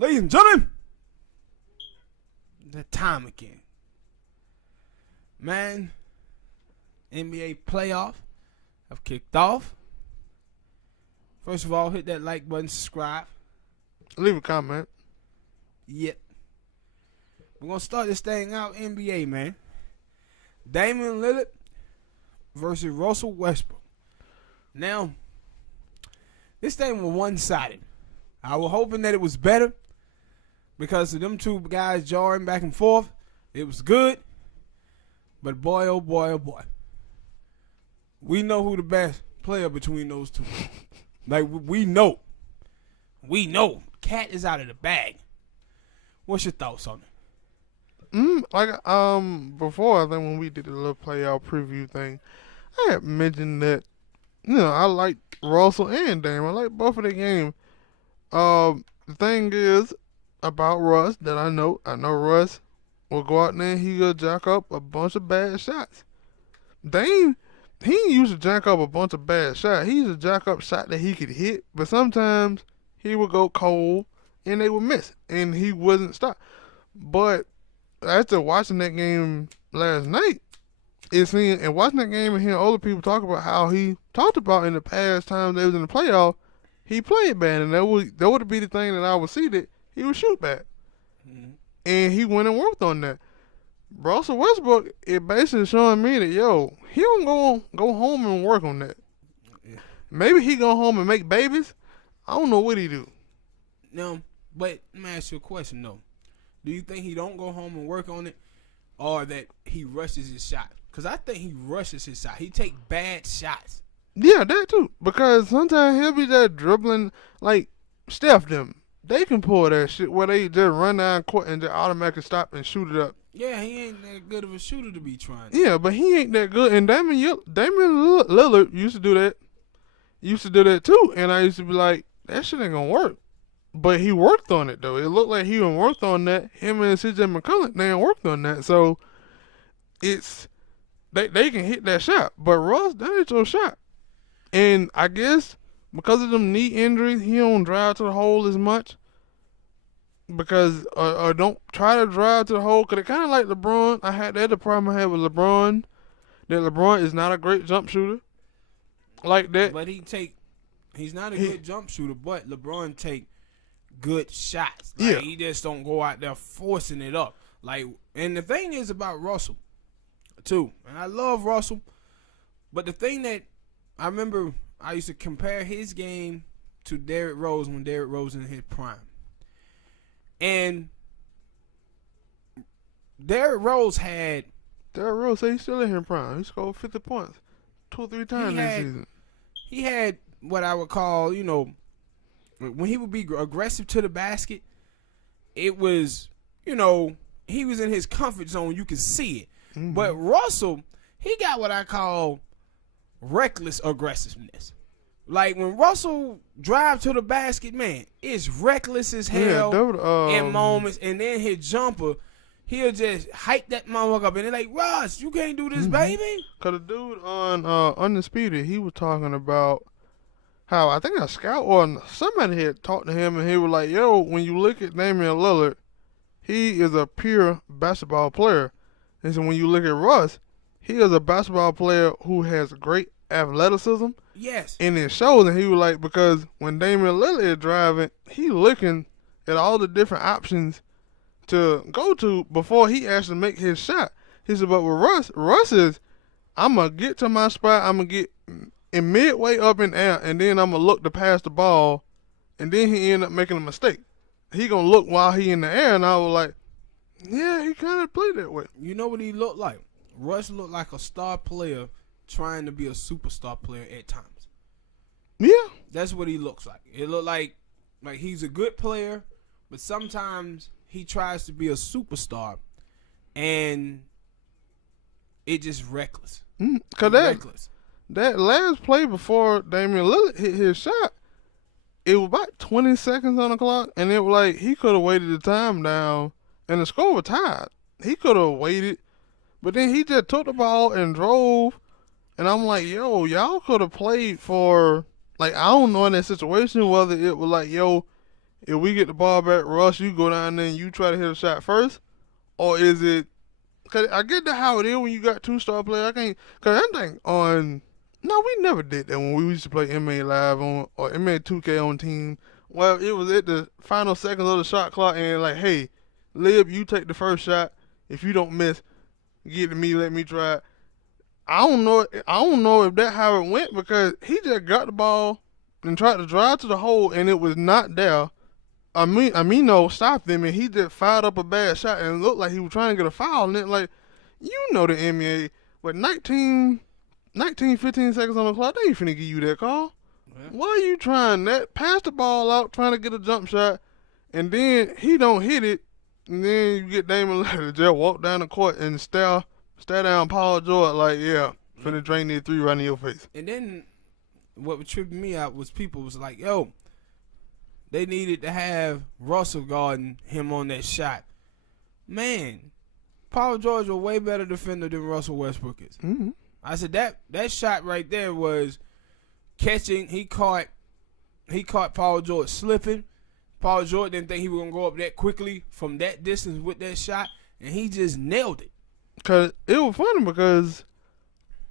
Ladies and gentlemen, the time again. Man, NBA playoff have kicked off. First of all, hit that like button, subscribe. Leave a comment. Yep. We're going to start this thing out NBA, man. Damian Lillard versus Russell Westbrook. Now, this thing was one-sided. I was hoping that it was better because of them two guys jarring back and forth. It was good. But boy, oh boy, oh boy. We know who the best player between those two. Like, we know. We know. Cat is out of the bag. What's your thoughts on it? Before, I think when we did the little playoff preview thing, I had mentioned that, I like Russell and Dame. I like both of their games. The thing is about Russ that I know Russ will go out there and he'll jack up a bunch of bad shots. Dame, he used to jack up a bunch of bad shots. He used to jack up shots that he could hit, but sometimes he would go cold and they would miss, and he wouldn't stop. But after watching that game last night, and watching that game and hearing older people talk about how he talked about in the past times they was in the playoff, he played bad, and that would be the thing that I would see that he would shoot bad. Mm-hmm. And he went and worked on that. Russell Westbrook, it basically showing me that, he don't go home and work on that. Yeah. Maybe he go home and make babies. I don't know what he do. No, but let me ask you a question, though. Do you think he don't go home and work on it, or that he rushes his shot? Because I think he rushes his shot. He take bad shots. Yeah, that too. Because sometimes he'll be there dribbling, like Steph them. They can pull that shit where they just run down court and just automatically stop and shoot it up. Yeah, he ain't that good of a shooter to be trying. Yeah, but he ain't that good. And Damian Lillard used to do that. Used to do that too. And I used to be like, that shit ain't gonna work. But he worked on it though. It looked like he worked on that. Him and CJ McCollum, they worked on that. So it's they can hit that shot. But Russ, that ain't your shot. And I guess because of them knee injuries, he don't drive to the hole as much. Because or don't try to drive to the hole. Because it kind of like LeBron. That's the problem I had with LeBron. That LeBron is not a great jump shooter. Like that. But he's not a good jump shooter. But LeBron take good shots. Like, yeah. He just don't go out there forcing it up. Like, and the thing is about Russell, too. And I love Russell. But the thing that I remember, I used to compare his game to Derrick Rose when Derrick Rose in his prime. And Derrick Rose said he's still in his prime. He scored 50 points 2 or 3 times this season. He had what I would call, when he would be aggressive to the basket, it was, he was in his comfort zone. You could see it. Mm-hmm. But Russell, he got what I call reckless aggressiveness. Like when Russell drives to the basket, man, it's reckless as hell in moments. And then his jumper, he'll just hike that motherfucker up. And they're like, Russ, you can't do this, baby. Because the dude on Undisputed, he was talking about how I think a scout or somebody had talked to him, and he was like, when you look at Damian Lillard, he is a pure basketball player. And so when you look at Russ, he is a basketball player who has great athleticism. Yes. And it shows, and he was like, because when Damian Lillard is driving, he looking at all the different options to go to before he actually make his shot. He said, but with Russ is, I'm going to get to my spot, I'm going to get in midway up in air, and then I'm going to look to pass the ball, and then he end up making a mistake. He going to look while he in the air, and I was like, yeah, he kind of played that way. You know what he looked like? Russ looked like a star player trying to be a superstar player at times. Yeah. That's what he looks like. It looked like he's a good player, but sometimes he tries to be a superstar, and it just reckless. Reckless. That last play before Damian Lillard hit his shot, it was about 20 seconds on the clock, and it was like he could have waited the time down, and the score was tied. He could have waited, but then he just took the ball and drove, and I'm like, y'all could have played for, like, I don't know in that situation whether it was like, if we get the ball back, Russ, you go down there and you try to hit a shot first? Or is it, because I get that how it is when you got two-star players. I can't, because that thing on, no, we never did that when we used to play NBA Live on, or NBA 2K on team. Well, it was at the final seconds of the shot clock and like, hey, Lib, you take the first shot. If you don't miss, get it to me, let me try it. I don't know if that's how it went because he just got the ball and tried to drive to the hole and it was not there. Amino stopped him and he just fired up a bad shot and it looked like he was trying to get a foul. And it like, you know the NBA, but 15 seconds on the clock, they ain't finna give you that call. Yeah. Why are you trying that? Pass the ball out, trying to get a jump shot, and then he don't hit it, and then you get Damian Lillard just walk down the court and stare down Paul George like, yeah, finna drain that three right in your face. And then what tripped me out was people was like, yo, they needed to have Russell guarding him on that shot. Man, Paul George was a way better defender than Russell Westbrook is. Mm-hmm. I said that shot right there was catching. He caught Paul George slipping. Paul George didn't think he was gonna go up that quickly from that distance with that shot, and he just nailed it. Cause it was funny because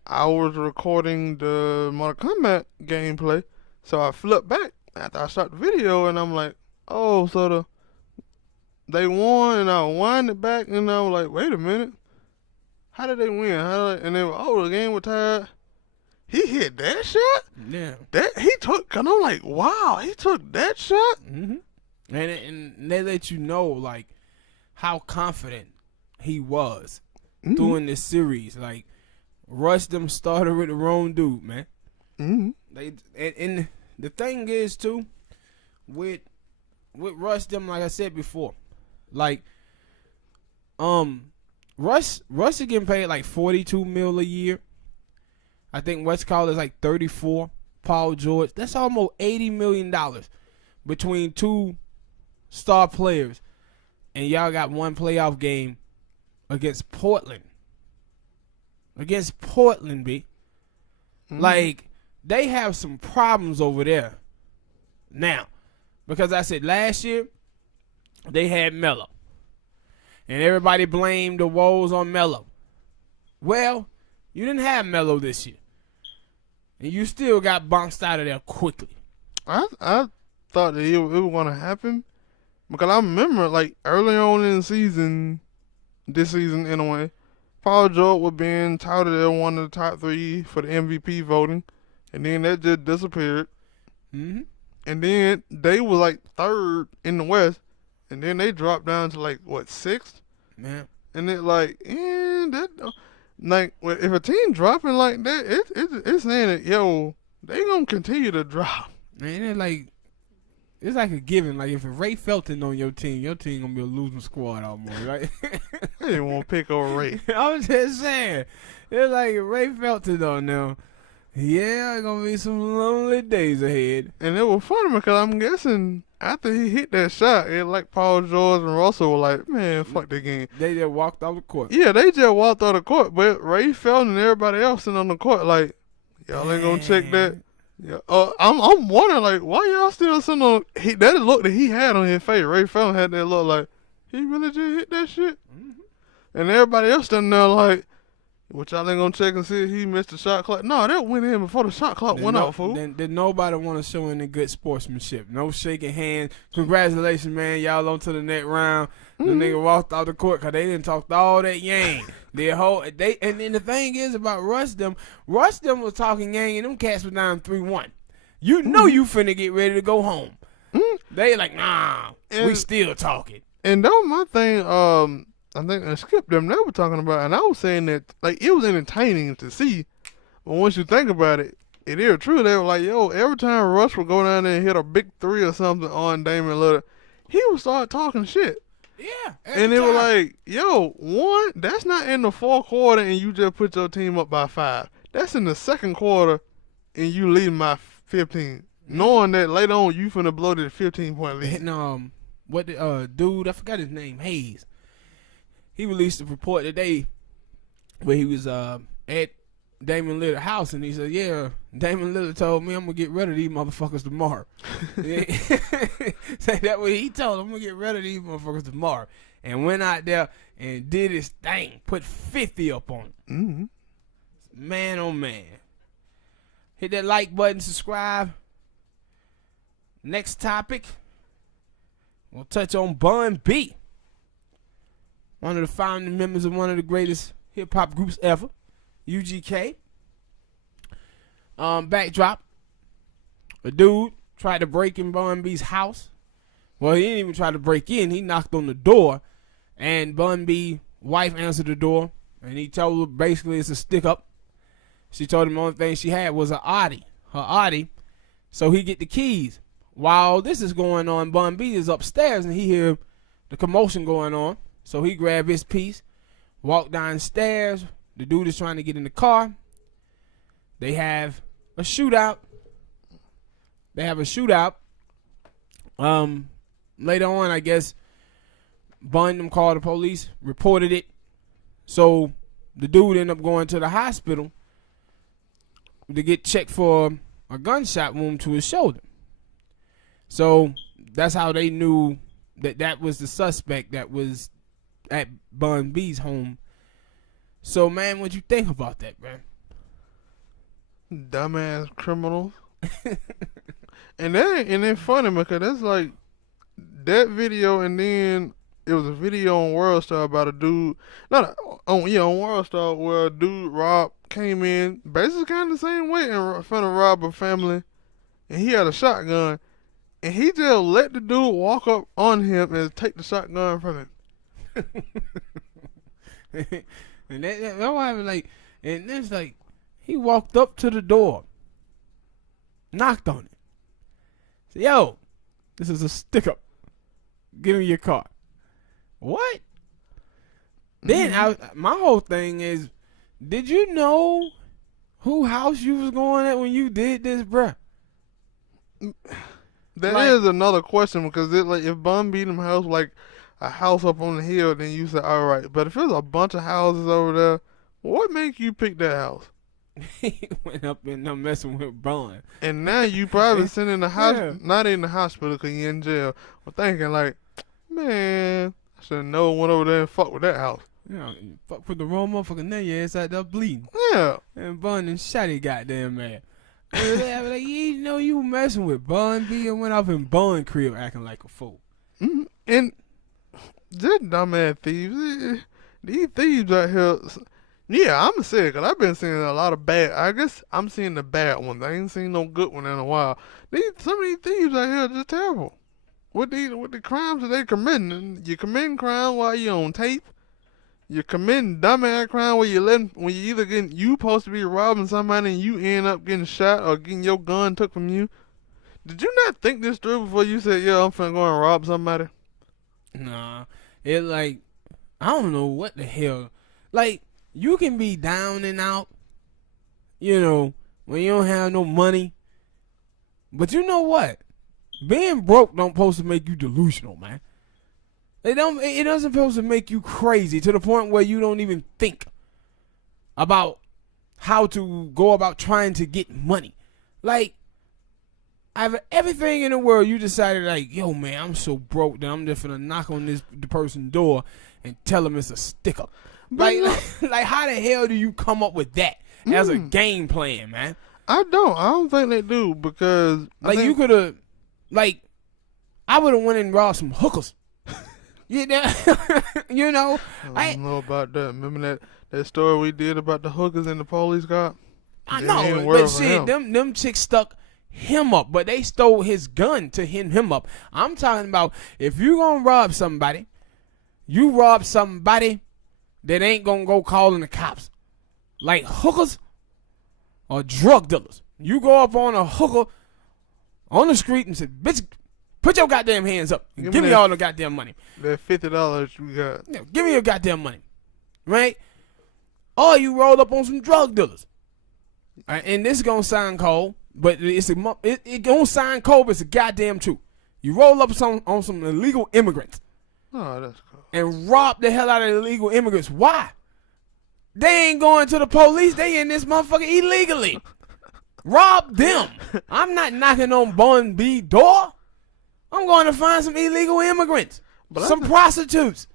I was recording the Mortal Kombat gameplay, so I flipped back after I stopped the video, and I'm like, oh, so they won, and I wind it back, and I was like, wait a minute, how did they win? And they were, oh, the game was tied. He hit that shot? Yeah. That he took, and I'm like, wow, he took that shot? Mm-hmm. And they let you know, like, how confident he was during this series. Like, Russ them started with the wrong dude, man. Mm-hmm. And the thing is, too, with Russ them, like I said before, like, Russ is getting paid like $42 million a year. I think West College is like 34. Paul George, that's almost $80 million between two star players, and y'all got one playoff game against Portland. Against Portland, B. Mm-hmm. Like, they have some problems over there now, because I said last year they had Melo, and everybody blamed the woes on Melo. Well, you didn't have Melo this year, and you still got bounced out of there quickly. I thought that it was going to happen because I remember, like, early on in the season, this season anyway, Paul George was being touted as one of the top three for the MVP voting, and then that just disappeared. Mm-hmm. And then they were like third in the West, and then they dropped down to like, what, sixth? Man. And it like, like, if a team dropping like that, it's saying that, yo, they gonna continue to drop. Man, it's like a given. Like, if Ray Felton on your team gonna be a losing squad almost, right? I didn't want to pick over Ray. I was just saying, it's like if Ray Felton on them, yeah, gonna be some lonely days ahead. And it was funny because I'm guessing after he hit that shot, it like Paul George and Russell were like, man, fuck the game. They just walked off the court. Yeah, they just walked off the court, but Ray Felton and everybody else sitting on the court like, y'all ain't gonna check that. Yeah, I'm wondering, like, why y'all still sitting on that look that he had on his face. Ray Felton had that look like, he really just hit that shit? Mm-hmm. And everybody else standing there like, what, y'all ain't gonna check and see if he missed the shot clock? No, that went in before the shot clock went out, fool. Then nobody want to show any good sportsmanship. No shaking hands. Congratulations, man. Y'all on to the next round. Mm-hmm. The nigga walked out the court because they didn't talk all that yang. And then the thing is about Russ them was talking yang, and them cats were down 3-1. You know you finna get ready to go home. Mm-hmm. They like, nah, we still talking. And that was my thing, I think I skipped them. They were talking about, and I was saying that, like, it was entertaining to see. But once you think about it, it is true. They were like, yo, every time Russ would go down there and hit a big three or something on Damian Lillard, he would start talking shit. Yeah. And they were like, yo, one, that's not in the fourth quarter and you just put your team up by 5. That's in the second quarter and you leading by 15. Knowing that later on you finna blow the 15-point lead. And what the dude, I forgot his name, Hayes. He released a report today where he was at Damon Lillard's house, and he said, yeah, Damon Lillard told me I'm going to get rid of these motherfuckers tomorrow. Say that what he told him, I'm going to get rid of these motherfuckers tomorrow. And went out there and did his thing, put 50 up on it. Mm-hmm. Man, oh man. Hit that like button, subscribe. Next topic, we'll touch on Bun B, one of the founding members of one of the greatest hip-hop groups ever, UGK. Backdrop, a dude tried to break in Bun B's house. Well, he didn't even try to break in. He knocked on the door, and Bun B's wife answered the door, and he told her basically it's a stick-up. She told him the only thing she had was her Audi, so he get the keys. While this is going on, Bun B is upstairs, and he hear the commotion going on, so he grab his piece, walk downstairs. The dude is trying to get in the car. They have a shootout. Later on, I guess, Bun called the police, reported it. So the dude ended up going to the hospital to get checked for a gunshot wound to his shoulder. So that's how they knew that was the suspect that was at Bun B's home. So, man, what you think about that, man? Dumbass criminals. And it's funny because that's like that video, and then it was a video on World Star about a dude, on World Star, where a dude came in basically kind of the same way and trying to rob a family, and he had a shotgun, and he just let the dude walk up on him and take the shotgun from him. And that's why I was like, and it's like he walked up to the door, knocked on it, said, "Yo, this is a stick up. Give me your car." What? Then my whole thing is, did you know who house you was going at when you did this, bruh? That is another question, because if Bun beat him house like a house up on the hill, then you say all right. But if there's a bunch of houses over there, what make you pick that house? He went up in there messing with Bun. And now you probably sitting in the hospital, not in the hospital because you're in jail, but thinking like, man, I should have known, went over there and fuck with that house. Yeah, fuck with the wrong motherfucker. Now your ass out there bleeding. Yeah. And Bun and shot his goddamn man. And they were like, you know you messing with Bun B, and went off in Bun crib acting like a fool. Mm-hmm. And just dumbass thieves. These thieves out here. Yeah, I'm sick, because I've been seeing a lot of bad. I guess I'm seeing the bad ones. I ain't seen no good one in a while. Some of these thieves out here are just terrible. With the crimes that they committing. You committing crime while you on tape. You're committing dumbass crime where when you either you supposed to be robbing somebody and you end up getting shot or getting your gun took from you. Did you not think this through before you said, "Yeah, I'm finna go and rob somebody"? Nah, it like, I don't know what the hell. Like, you can be down and out, when you don't have no money. But you know what? Being broke don't supposed to make you delusional, man. It doesn't supposed to make you crazy to the point where you don't even think about how to go about trying to get money. Like, out of everything in the world, you decided like, yo, man, I'm so broke that I'm just gonna knock on the person's door and tell him it's a sticker. Like, how the hell do you come up with that as a game plan, man? I don't think they do, because you could have, I would have went and robbed some hookers. I don't know about that. Remember that story we did about the hookers and the police got? I know, but shit, them chicks stuck him up, but they stole his gun to him up. I'm talking about, if you gonna rob somebody, you rob somebody that ain't gonna go calling the cops. Like hookers or drug dealers. You go up on a hooker on the street and say, "Bitch, put your goddamn hands up and give me all the goddamn money." That $50 you got. Yeah, give me your goddamn money. Right? Or you roll up on some drug dealers. And this is going to sound cold, but it going to sound cold, but it's a goddamn truth. You roll up on some illegal immigrants. Oh, that's cool. And rob the hell out of illegal immigrants. Why? They ain't going to the police. They in this motherfucker illegally. Rob them. I'm not knocking on Bun B door. I'm going to find some illegal immigrants, some prostitutes,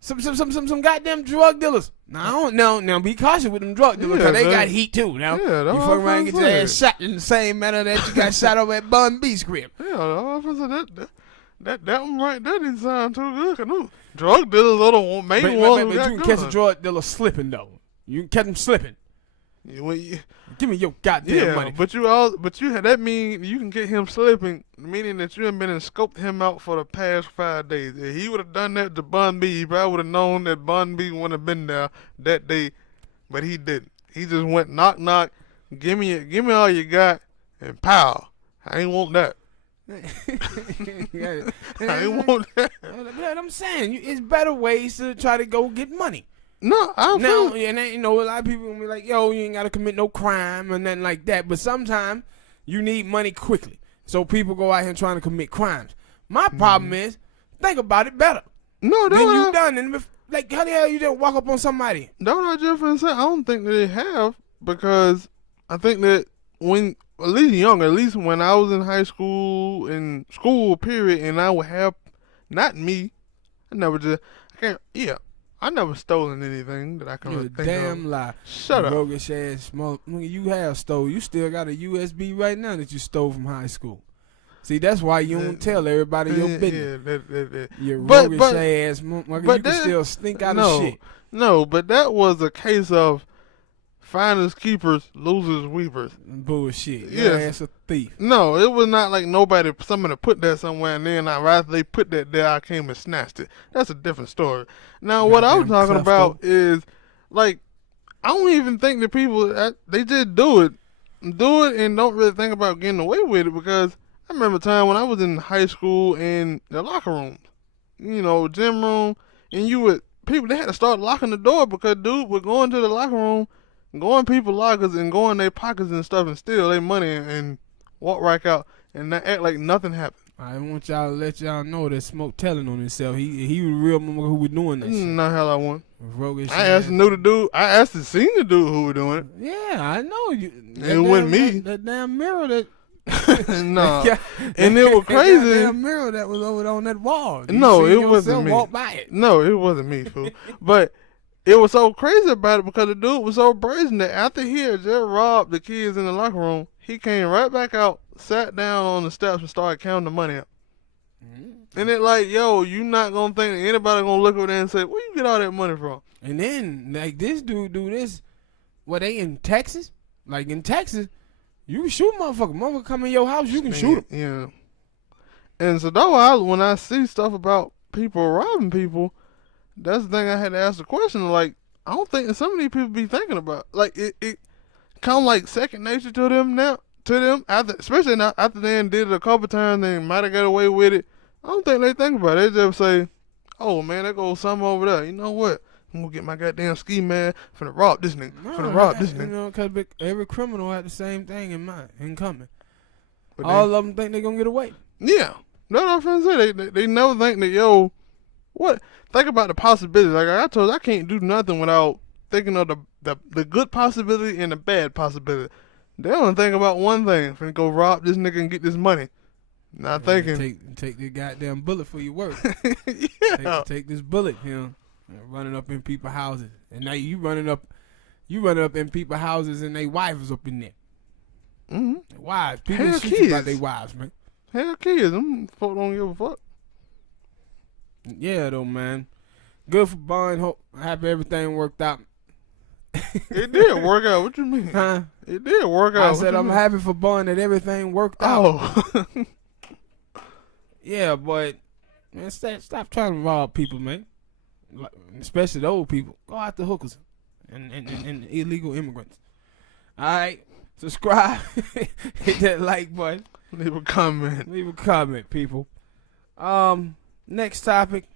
some goddamn drug dealers. Now I don't know. Now be cautious with them drug dealers because they got heat too. Now you fuck around and get your ass shot in the same manner that you got shot over at Bun B's crib. Yeah, that one right there didn't sound too good. Cause drug dealers are the main ones who got you can catch a drug dealer slipping though. You can catch him slipping. Give me your goddamn money. But that mean you can get him slipping, meaning that you have been and scoped him out for the past 5 days. If he would have done that to Bun B, he probably would have known that Bun B wouldn't have been there that day, but he didn't. He just went knock knock, give me all you got, and pow. I ain't want that. I ain't want that. But I'm saying it's better ways to try to go get money. No, I don't now, and you know, a lot of people gonna be like, "Yo, you ain't gotta commit no crime or nothing like that." But sometimes you need money quickly, so people go out here trying to commit crimes. My problem is, think about it better. No, then you done. And like, how the hell you just walk up on somebody? That's what I just finna say. I don't think that they have, because I think that when at least when I was in high school and school period, and I would have not me, I never stolen anything that I can really think of. Damn lie. Shut up. Roguish ass smoke. You have stole. You still got a USB right now that you stole from high school. See, that's why you don't tell everybody your business. You roguish ass motherfucker. You can still stink out of shit. No, but that was a case of finders keepers, losers weepers. Bullshit. Your ass a thief. No, it was not like somebody put that somewhere and then after they put that there, I came and snatched it. That's a different story. Now, what I was talking about is, like, I don't even think that people, they just do it and don't really think about getting away with it, because I remember a time when I was in high school in the locker rooms, gym room, and they had to start locking the door because dude would go into the locker room, go in people's lockers and go in their pockets and stuff and steal their money and walk right out and not act like nothing happened. I want y'all to let y'all know that Smoke telling on himself. He was a real motherfucker who was doing that shit. Not hell I want. Roguish I asked the dude. I asked the senior dude who was doing it. Yeah, I know you. It wasn't me. That damn mirror that. No, and it was crazy. That damn mirror that was over on that wall. No, it wasn't me. Walk by it. No, it wasn't me, fool. But it was so crazy about it because the dude was so brazen that after he had just robbed the kids in the locker room, he came right back out, sat down on the steps, and started counting the money out. And it like, yo, you not gonna think that anybody gonna look over there and say, where you get all that money from? And then, like, this dude do this. What, they in Texas? Like, in Texas, you can shoot motherfucker. Motherfucker come in your house, you can shoot him. Yeah. And so though when I see stuff about people robbing people, that's the thing I had to ask the question. Like, I don't think that some of these people be thinking about. Like, it kind of like second nature to them now. Especially now, after they did it a couple times, they might have got away with it. I don't think they think about it. They just say, "Oh man, there goes something over there. You know what? I'm gonna get my goddamn ski man finna rob this nigga. You know, because every criminal had the same thing in mind, in common. All of them think they gonna get away. Yeah, that's what I'm finna say. They never think that, yo, what? Think about the possibility. Like I told you, I can't do nothing without thinking of the good possibility and the bad possibility. They don't think about one thing. Finna go rob this nigga and get this money. Not thinking. Take the goddamn bullet for your work. Yeah. Take this bullet, running up in people's houses, and now you running up in people's houses, and they wives up in there. Mm-hmm. Their wives, people Hell, shoot you about their wives, man. Hell, kids, them folk don't give a fuck. Yeah, though, man. Good for Bond. Hope happy everything worked out. It did work out. What you mean? Huh? It did work out. I said I'm happy for Bond that everything worked out. Oh. Yeah, but man, stop trying to rob people, man. Especially the old people. Go after hookers and illegal immigrants. All right, subscribe, hit that like button, Leave a comment, people. Next topic,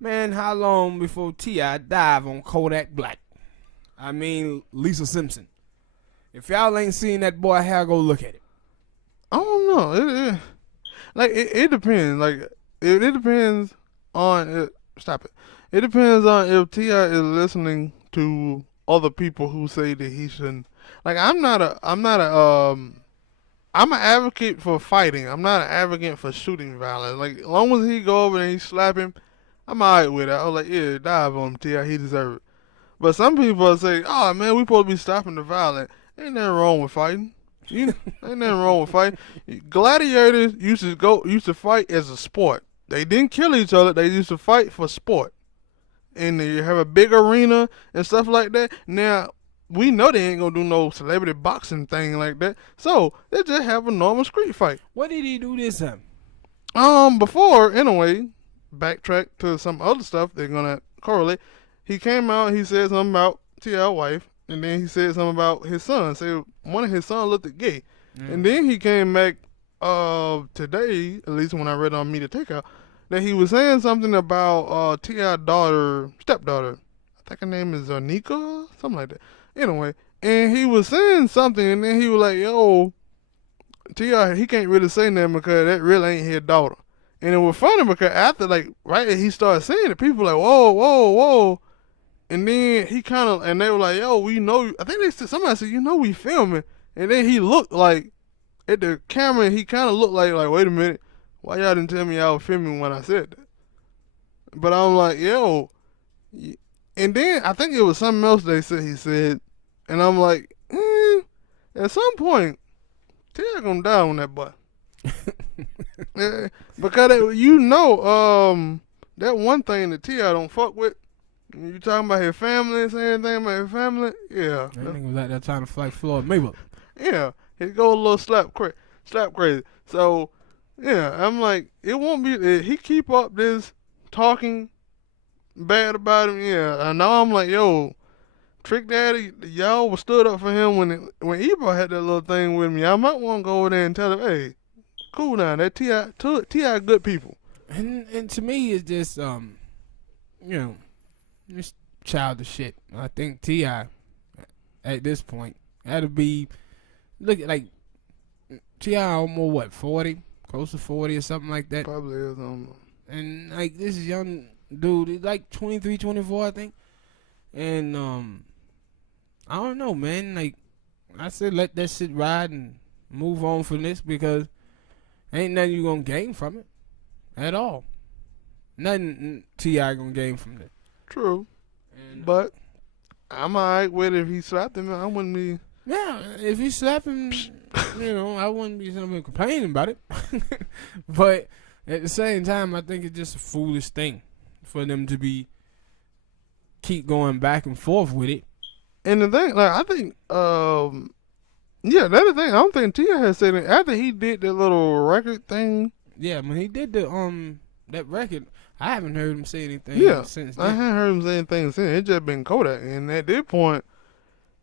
man. How long before T.I. dive on Kodak Black? I mean Lisa Simpson. If y'all ain't seen that boy hair, go look at it. I don't know. It depends. Like it depends on. Stop it. It depends on if T.I. is listening to other people who say that he shouldn't. Like I'm an advocate for fighting. I'm not an advocate for shooting violence. Like as long as he go over and he slap him, I'm alright with it. I was like, yeah, dive on him, T.I. He deserve it. But some people say, oh man, we supposed to be stopping the violence. Ain't nothing wrong with fighting. Ain't nothing wrong with fighting. Gladiators used to fight as a sport. They didn't kill each other. They used to fight for sport. And they have a big arena and stuff like that. Now, we know they ain't gonna do no celebrity boxing thing like that. So they just have a normal street fight. What did he do this time? Before, anyway, backtrack to some other stuff they're gonna correlate. He came out, he said something about T.I.'s wife, and then he said something about his son. Said one of his sons looked gay. And then he came back today, at least when I read on Media Takeout, that he was saying something about T.I.'s stepdaughter. I think her name is Nika, something like that. Anyway, and he was saying something, and then he was like, yo, T.I., he can't really say nothing because that really ain't his daughter. And it was funny because after, like, right as he started saying it, people were like, whoa, whoa, whoa. And then he kind of, and they were like, yo, we know, I think they said, somebody said, you know we filming. And then he looked like, at the camera, and he kind of looked like, wait a minute, why y'all didn't tell me y'all was filming when I said that? But I'm like, yo. And then I think it was something else he said. And I'm like, at some point, T.I. gonna die on that boy. Because that one thing that T.I. don't fuck with, you talking about his family and saying anything about his family, yeah. That nigga was out there trying to fight Floyd Mayweather. Yeah, he go a little slap crazy. So, yeah, I'm like, it won't be, if he keep up this talking bad about him, yeah. And now I'm like, yo, Trick Daddy, y'all was stood up for him when Ebro had that little thing with me. I might want to go over there and tell him, hey, cool now, that T.I. good people. And to me, it's just, just childish shit. I think T.I. at this point had to be, look at, like, T.I. almost, 40? Close to 40 or something like that. Probably is. And, like, this young dude, he's like 23, 24, I think. And, I don't know, man. Like, I said let that shit ride and move on from this because ain't nothing you gonna gain from it at all. Nothing T.I. gonna gain from this. True. But I'm alright with it if he slapped him. I wouldn't be. Yeah, if he slapped him, I wouldn't be somebody complaining about it. But at the same time, I think it's just a foolish thing for them to keep going back and forth with it. And the thing, like, I think, yeah, that's the thing. I don't think T.I. has said it after he did that little record thing. Yeah, when he did that record, I haven't heard him say anything since then. I haven't heard him say anything since. It just been Kodak. And at this point,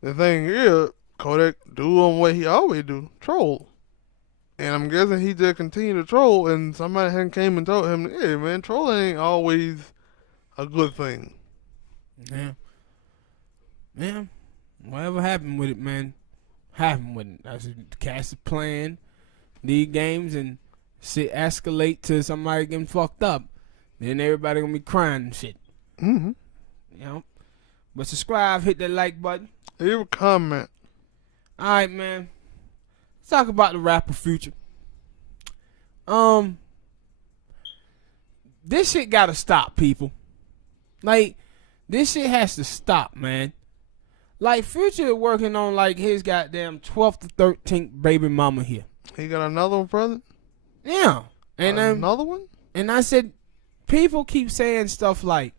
the thing is, Kodak doing what he always do, troll. And I'm guessing he just continued to troll, and somebody had came and told him, hey, man, trolling ain't always a good thing. Yeah. Yeah. Whatever happened with it, man, happened with it. I should cast a plan, these games, and shit escalate to somebody getting fucked up. Then everybody gonna be crying and shit. Mm-hmm. But subscribe, hit that like button. Leave a comment. Alright, man. Let's talk about the rapper Future. This shit gotta stop, people. Like, this shit has to stop, man. Like, Future working on, like, his goddamn 12th to 13th baby mama here. He got another one, brother? Yeah. And another one? And I said, people keep saying stuff like,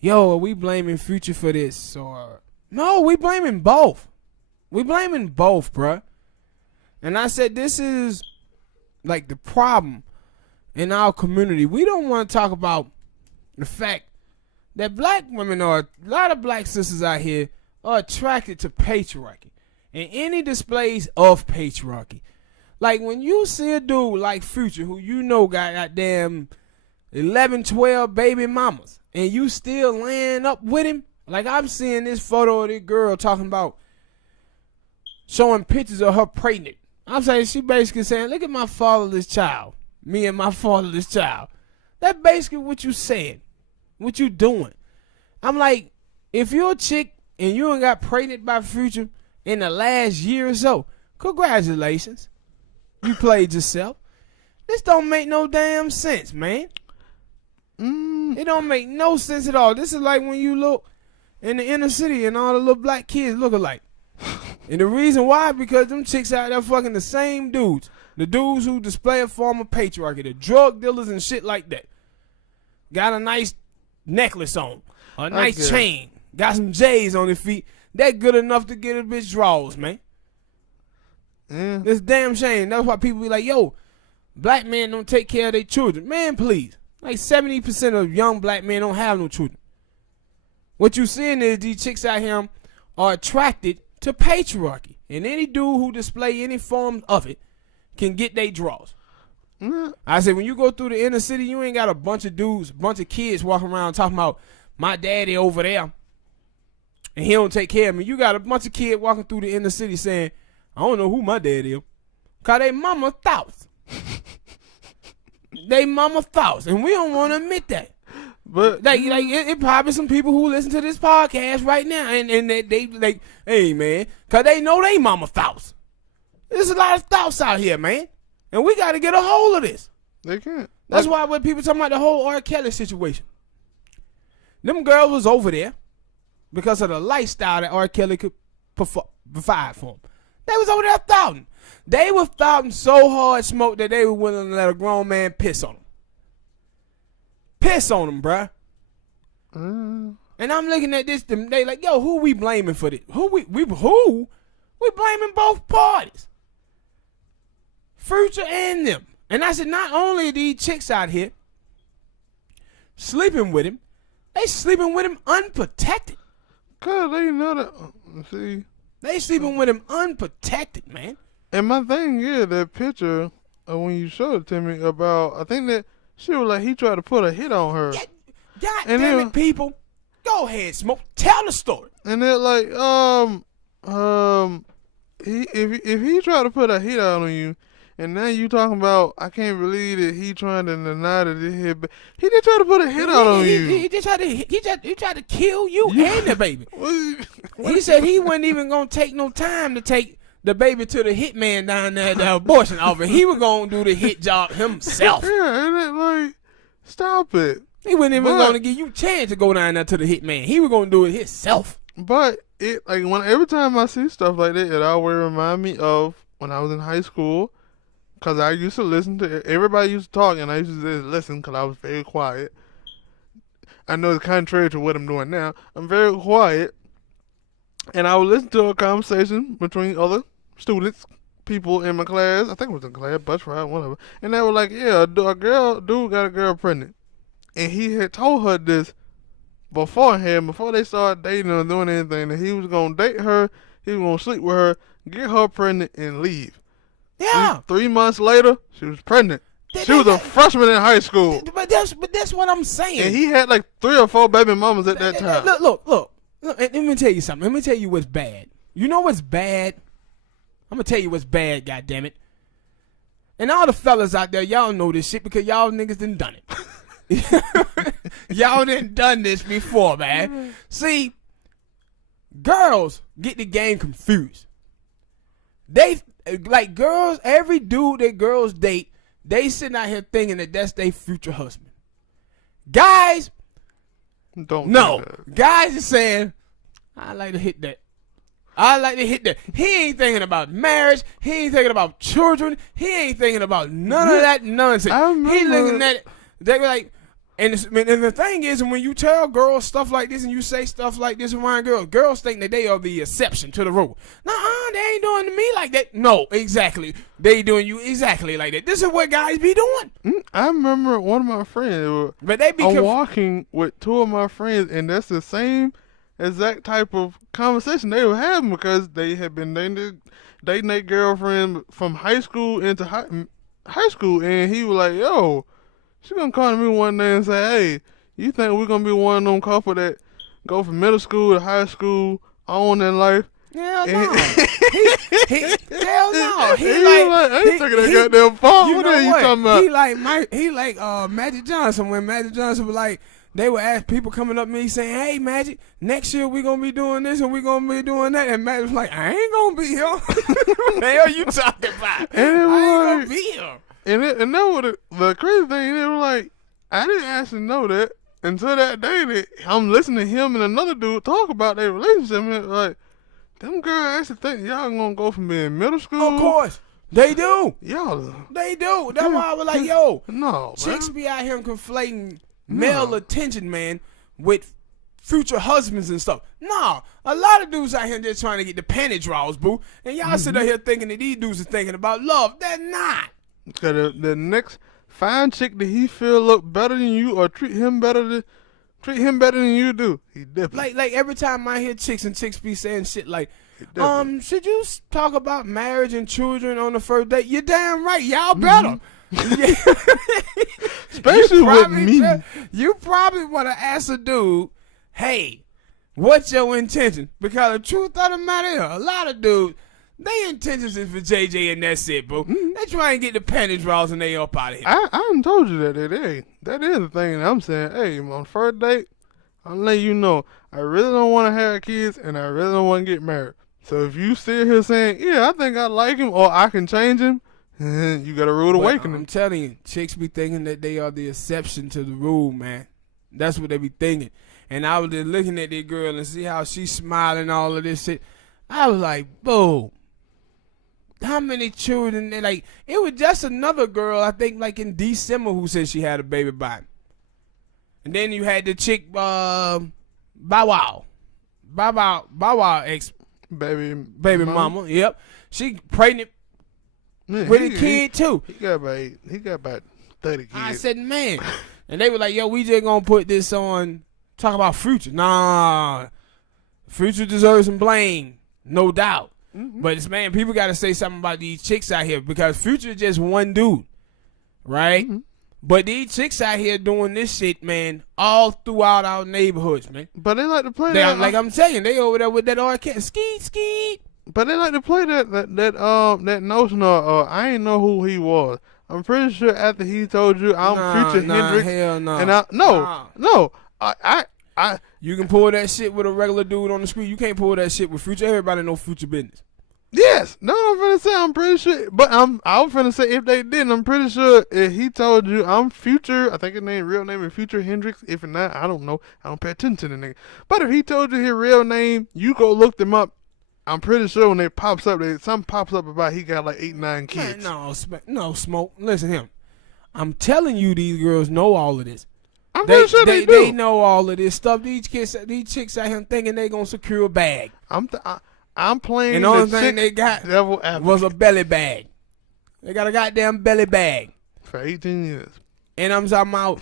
yo, are we blaming Future for this? Or, no, we blaming both. We blaming both, bruh. And I said, this is, like, the problem in our community. We don't want to talk about the fact that black women, or a lot of black sisters out here, are attracted to patriarchy and any displays of patriarchy. Like, when you see a dude like Future, who you know got goddamn 11, 12 baby mamas, and you still laying up with him, like, I'm seeing this photo of this girl talking about showing pictures of her pregnant. I'm saying, she basically saying, look at my fatherless child. Me and my fatherless child. That's basically what you said. What you doing? I'm like, if you're a chick and you ain't got pregnant by Future in the last year or so, congratulations. You played yourself. This don't make no damn sense, man. It don't make no sense at all. This is like when you look in the inner city and all the little black kids look alike. And the reason why, because them chicks out there fucking the same dudes. The dudes who display a form of patriarchy. The drug dealers and shit like that. Got a nice necklace on. A nice chain. Got some J's on their feet. That good enough to get a bitch draws, man. Yeah. This damn shame. That's why people be like, yo, black men don't take care of their children. Man, please. Like 70% of young black men don't have no children. What you seeing is these chicks out here are attracted to patriarchy. And any dude who display any form of it can get their draws. I said, when you go through the inner city, you ain't got a bunch of dudes, a bunch of kids walking around talking about my daddy over there and he don't take care of me. You got a bunch of kids walking through the inner city saying, I don't know who my daddy is. Cause they mama thoughts. They mama thoughts. And we don't want to admit that. But it probably some people who listen to this podcast right now and they like, hey man, cause they know they mama thoughts. There's a lot of thoughts out here, man. And we gotta get a hold of this. They can't. That's why when people talking about the whole R. Kelly situation. Them girls was over there because of the lifestyle that R. Kelly could provide for them. They was over there thoughting. They were thoughting so hard smoke that they were willing to let a grown man piss on them. Piss on them, bruh. And I'm looking at this, they like, yo, who we blaming for this? Who? We blaming both parties. Future and them. And I said, not only are these chicks out here sleeping with him, they sleeping with him unprotected. Cause they know that. See. They sleeping with him unprotected, man. And my thing is that picture when you showed it to me about, I think that she was like he tried to put a hit on her. Yeah, God damn it, people. Go ahead, Smoke. Tell the story. And they're like, if he tried to put a hit out on you, and now you talking about, I can't believe that he trying to deny that it hit, but he did try to put a hit out on you. He tried to kill you and the baby. He said he wasn't even gonna take no time to take the baby to the hitman down there at the abortion office. He was gonna do the hit job himself. Yeah, and it like, stop it. He wasn't even gonna give you a chance to go down there to the hitman. He was gonna do it himself. But it like every time I see stuff like that, it always remind me of when I was in high school. Because I used to listen to, everybody used to talk, and I used to just listen because I was very quiet. I know it's contrary to what I'm doing now. I'm very quiet. And I would listen to a conversation between other students, people in my class. I think it was in class, bus ride, whatever. And they were like, yeah, dude got a girl pregnant. And he had told her this beforehand, before they started dating or doing anything, that he was going to date her, he was going to sleep with her, get her pregnant, and leave. Yeah. 3 months later, she was pregnant. She was a freshman in high school. But that's what I'm saying. And he had like 3 or 4 baby mamas at that time. Look. Let me tell you something. Let me tell you what's bad. You know what's bad? I'm going to tell you what's bad, goddammit. And all the fellas out there, y'all know this shit because y'all niggas done it. Y'all done this before, man. See, girls get the game confused. They, like girls, every dude that girls date, they sitting out here thinking that that's their future husband. Guys, guys are saying, I like to hit that. I like to hit that. He ain't thinking about marriage. He ain't thinking about children. He ain't thinking about none of that nonsense. He looking at it. They be like, and the thing is, when you tell girls stuff like this and you say stuff like this around girls think that they are the exception to the rule. Nuh-uh, they ain't doing to me like that. No, exactly. They doing you exactly like that. This is what guys be doing. I remember one of my friends. But they be walking with 2 of my friends, and that's the same exact type of conversation they were having because they had been dating their girlfriend from high school into high school, and he was like, yo, she gonna call me one day and say, hey, you think we're gonna be one of them couple that go from middle school to high school on in life Hell And- no. Hell no. He like, I ain't taking that goddamn phone. You What know are you what? talking about? He like Magic Johnson, when Magic Johnson was like, they would ask people coming up to me saying, "Hey Magic, next year we gonna be doing this and we gonna be doing that," and Magic was like, "I ain't gonna be here." What the hell you talking about? And it I was ain't like- gonna be here. And that was the crazy thing. They were like, I didn't actually know that until that day that I'm listening to him and another dude talk about their relationship. And it was like, them girls actually think y'all gonna go from being middle school. Of course, they do. Y'all. They do. That's why I was like, yo, No, chicks man. be out here conflating male attention, man, with future husbands and stuff. Nah, a lot of dudes out here just trying to get the panty draws, boo. And y'all sit out here thinking that these dudes are thinking about love. They're not. Cause the next fine chick that he feel look better than you or treat him better than you do, he dipping. Like every time I hear chicks be saying shit like, should you talk about marriage and children on the first date? You're damn right. Y'all better. Especially with me. You probably want to ask a dude, hey, what's your intention? Because the truth of the matter is, a lot of dudes, their intentions is for JJ and that's it, boo. They try and get the panty draws and they up out of here. I done told you that is the thing that I'm saying. Hey, on first date, I'm letting you know I really don't want to have kids and I really don't want to get married. So if you sit here saying, yeah, I think I like him or I can change him, you got a rude awakening. I'm telling you, chicks be thinking that they are the exception to the rule, man. That's what they be thinking. And I was just looking at that girl and see how she's smiling, all of this shit. I was like, boo. How many children? Like, it was just another girl, I think, like in December, who said she had a baby by him. And then you had the chick, Bow Wow. Bow Wow ex Baby mama. Yep. She pregnant Man, with a kid, too. He got about 30 kids. I said, man. And they were like, yo, we just gonna put this on, talk about Future. Nah. Future deserves some blame, no doubt. But it's, man, people got to say something about these chicks out here because Future is just one dude, right? But these chicks out here doing this shit, man, all throughout our neighborhoods, man. But they like to play They, that. like I'm saying, they over there with that R.K. Skeet. But they like to play that notion of I ain't know who he was. I'm pretty sure after he told you I'm Future Hendrix. Hell no. And I You can pull that shit with a regular dude on the street. You can't pull that shit with Future. Everybody know Future business. Yes, no, I'm finna say I'm pretty sure, but I was finna say if they didn't, I'm pretty sure if he told you I'm Future, I think his real name is Future Hendrix. If not, I don't know. I don't pay attention to the nigga. But if he told you his real name, you go look them up. I'm pretty sure when it pops up, something pops up about he got like 8, 9 kids. Man, no, Smoke. Listen to him. I'm telling you, these girls know all of this. I'm pretty sure they do. They know all of this stuff. These chicks out here thinking they gonna secure a bag. I'm playing. And the only thing they got devil was a belly bag. They got a goddamn belly bag for 18 years. And I'm talking about,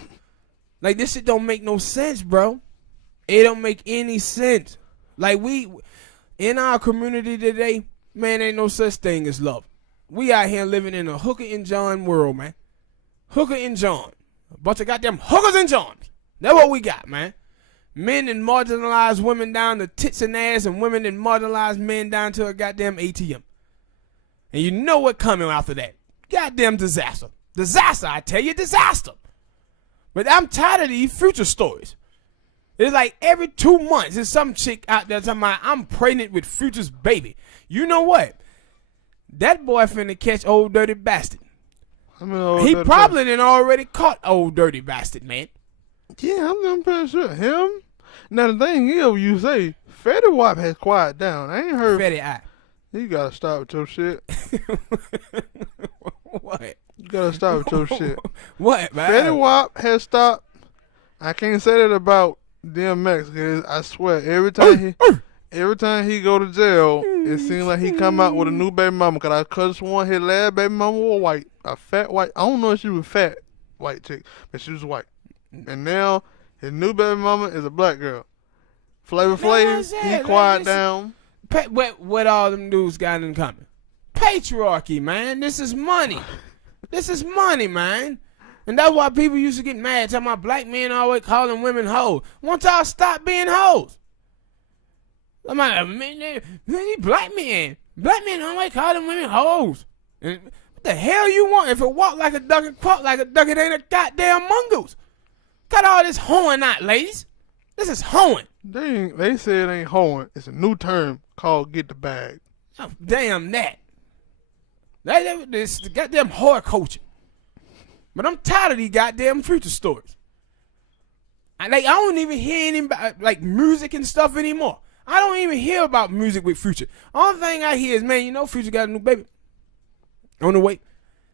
like, this shit don't make no sense, bro. It don't make any sense. Like, we in our community today, man, ain't no such thing as love. We out here living in a hooker and John world, man. Hooker and John. A bunch of goddamn hookers and Johns. That's what we got, man. Men and marginalized women down to tits and ass, and women and marginalized men down to a goddamn ATM. And you know what coming after that. Goddamn disaster. Disaster, I tell you, disaster. But I'm tired of these Future stories. It's like every 2 months, there's some chick out there talking about, I'm pregnant with Future's baby. You know what? That boy finna catch old dirty bastard. He probably done already caught old dirty bastard, man. Yeah, I'm pretty sure. Him? Now, the thing is, you say, Fetty Wap has quiet down. I ain't heard. Fetty Eye. You gotta stop with your shit. What? You gotta stop with your shit. What, man? Fetty Wap has stopped. I can't say that about DMX, because I swear, every time he go to jail, it seems like he come out with a new baby mama. Because I could have sworn his last baby mama was white. A fat white. I don't know if she was fat white chick, but she was white. And now his new baby mama is a black girl. Flavor Flav, he quiet down. What all them dudes got in common? Patriarchy, man. This is money. This is money, man. And that's why people used to get mad. Talking about black men always calling women hoes. Won't y'all stop being hoes? I'm like, man, these black men always call them women hoes. And what the hell you want? If it walk like a duck and quack like a duck, it ain't a goddamn mongoose. Cut all this hoeing out, ladies. This is hoeing. They say it ain't hoeing. It's a new term called get the bag. Oh, damn that. This the goddamn horror but I'm tired of these goddamn Future stories. I don't even hear any like music and stuff anymore. I don't even hear about music with Future. Only thing I hear is, man, you know, Future got a new baby on the way.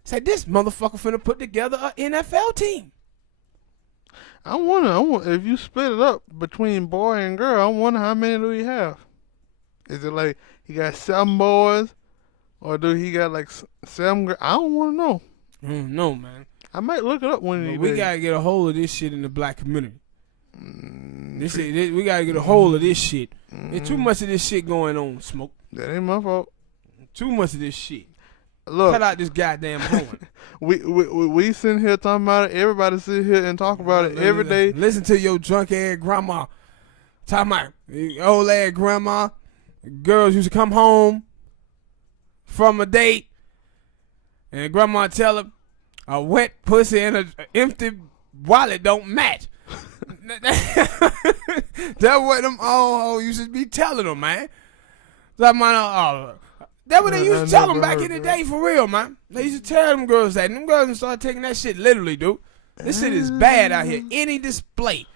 Say this motherfucker finna put together an NFL team. I wonder if you split it up between boy and girl. I wonder how many do he have. Is it like he got 7 boys, or do he got like 7 girls? I don't want to know. No, man. I might look it up one of these We days. gotta get a hold of this shit in the black community. We gotta get a hold of this shit. There's too much of this shit going on, Smoke. That ain't my fault. Too much of this shit. Look, Cut out this goddamn horn. we sitting here talking about it. Everybody sit here and talk about it every day. Listen to your drunk ass grandma. Talking about old ass grandma. Girls used to come home from a date, and grandma tell her a wet pussy and an empty wallet don't match. That's what them old hoes used to be telling them, man. That's what they used to tell them back in the day, for real, man. They used to tell them girls that. And them girls started taking that shit literally, dude. This shit is bad out here. Any display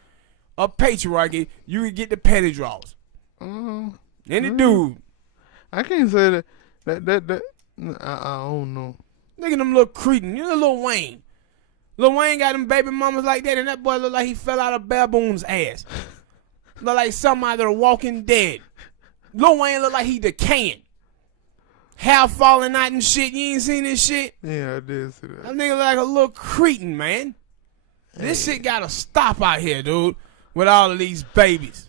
of patriarchy, you can get the panty draws. Any dude. I can't say that. I don't know. Look at them little cretin. You know Lil Wayne. Lil Wayne got them baby mamas like that, and that boy look like he fell out of Baboon's ass. Look like somebody that Walking Dead. Lil Wayne look like he decaying. Hair falling out and shit. You ain't seen this shit? Yeah, I did see that. That nigga look like a little cretin, man. This shit gotta stop out here, dude, with all of these babies.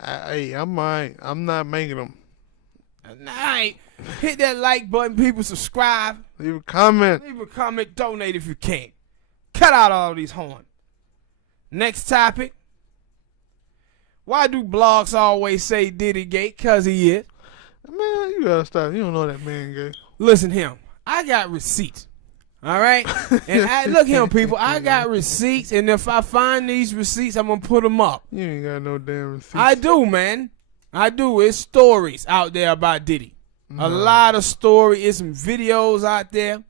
I'm not making them. Alright, hit that like button, people. Subscribe. Leave a comment. Leave a comment. Donate if you can. Cut out all these horns. Next topic. Why do blogs always say Diddy gay? Cause he is. Man, you gotta stop. You don't know that man gay. Listen him. I got receipts. All right? And look him, people. I got receipts, and if I find these receipts, I'm going to put them up. You ain't got no damn receipts. I do, man. I do. It's stories out there about Diddy. A lot of stories. It's some videos out there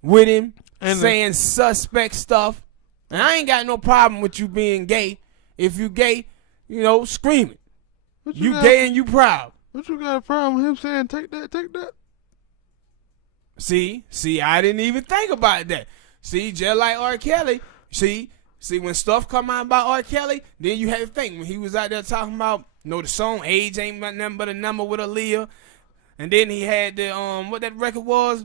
with him and saying suspect stuff. And I ain't got no problem with you being gay. If you gay, you know, scream it. You gay and you proud. What you got a problem with him saying take that, take that? See, I didn't even think about that. See, just like R. Kelly, see, when stuff come out about R. Kelly, then you had to think when he was out there talking about, you know, the song "Age Ain't Nothing But a Number" with Aaliyah, and then he had the what that record was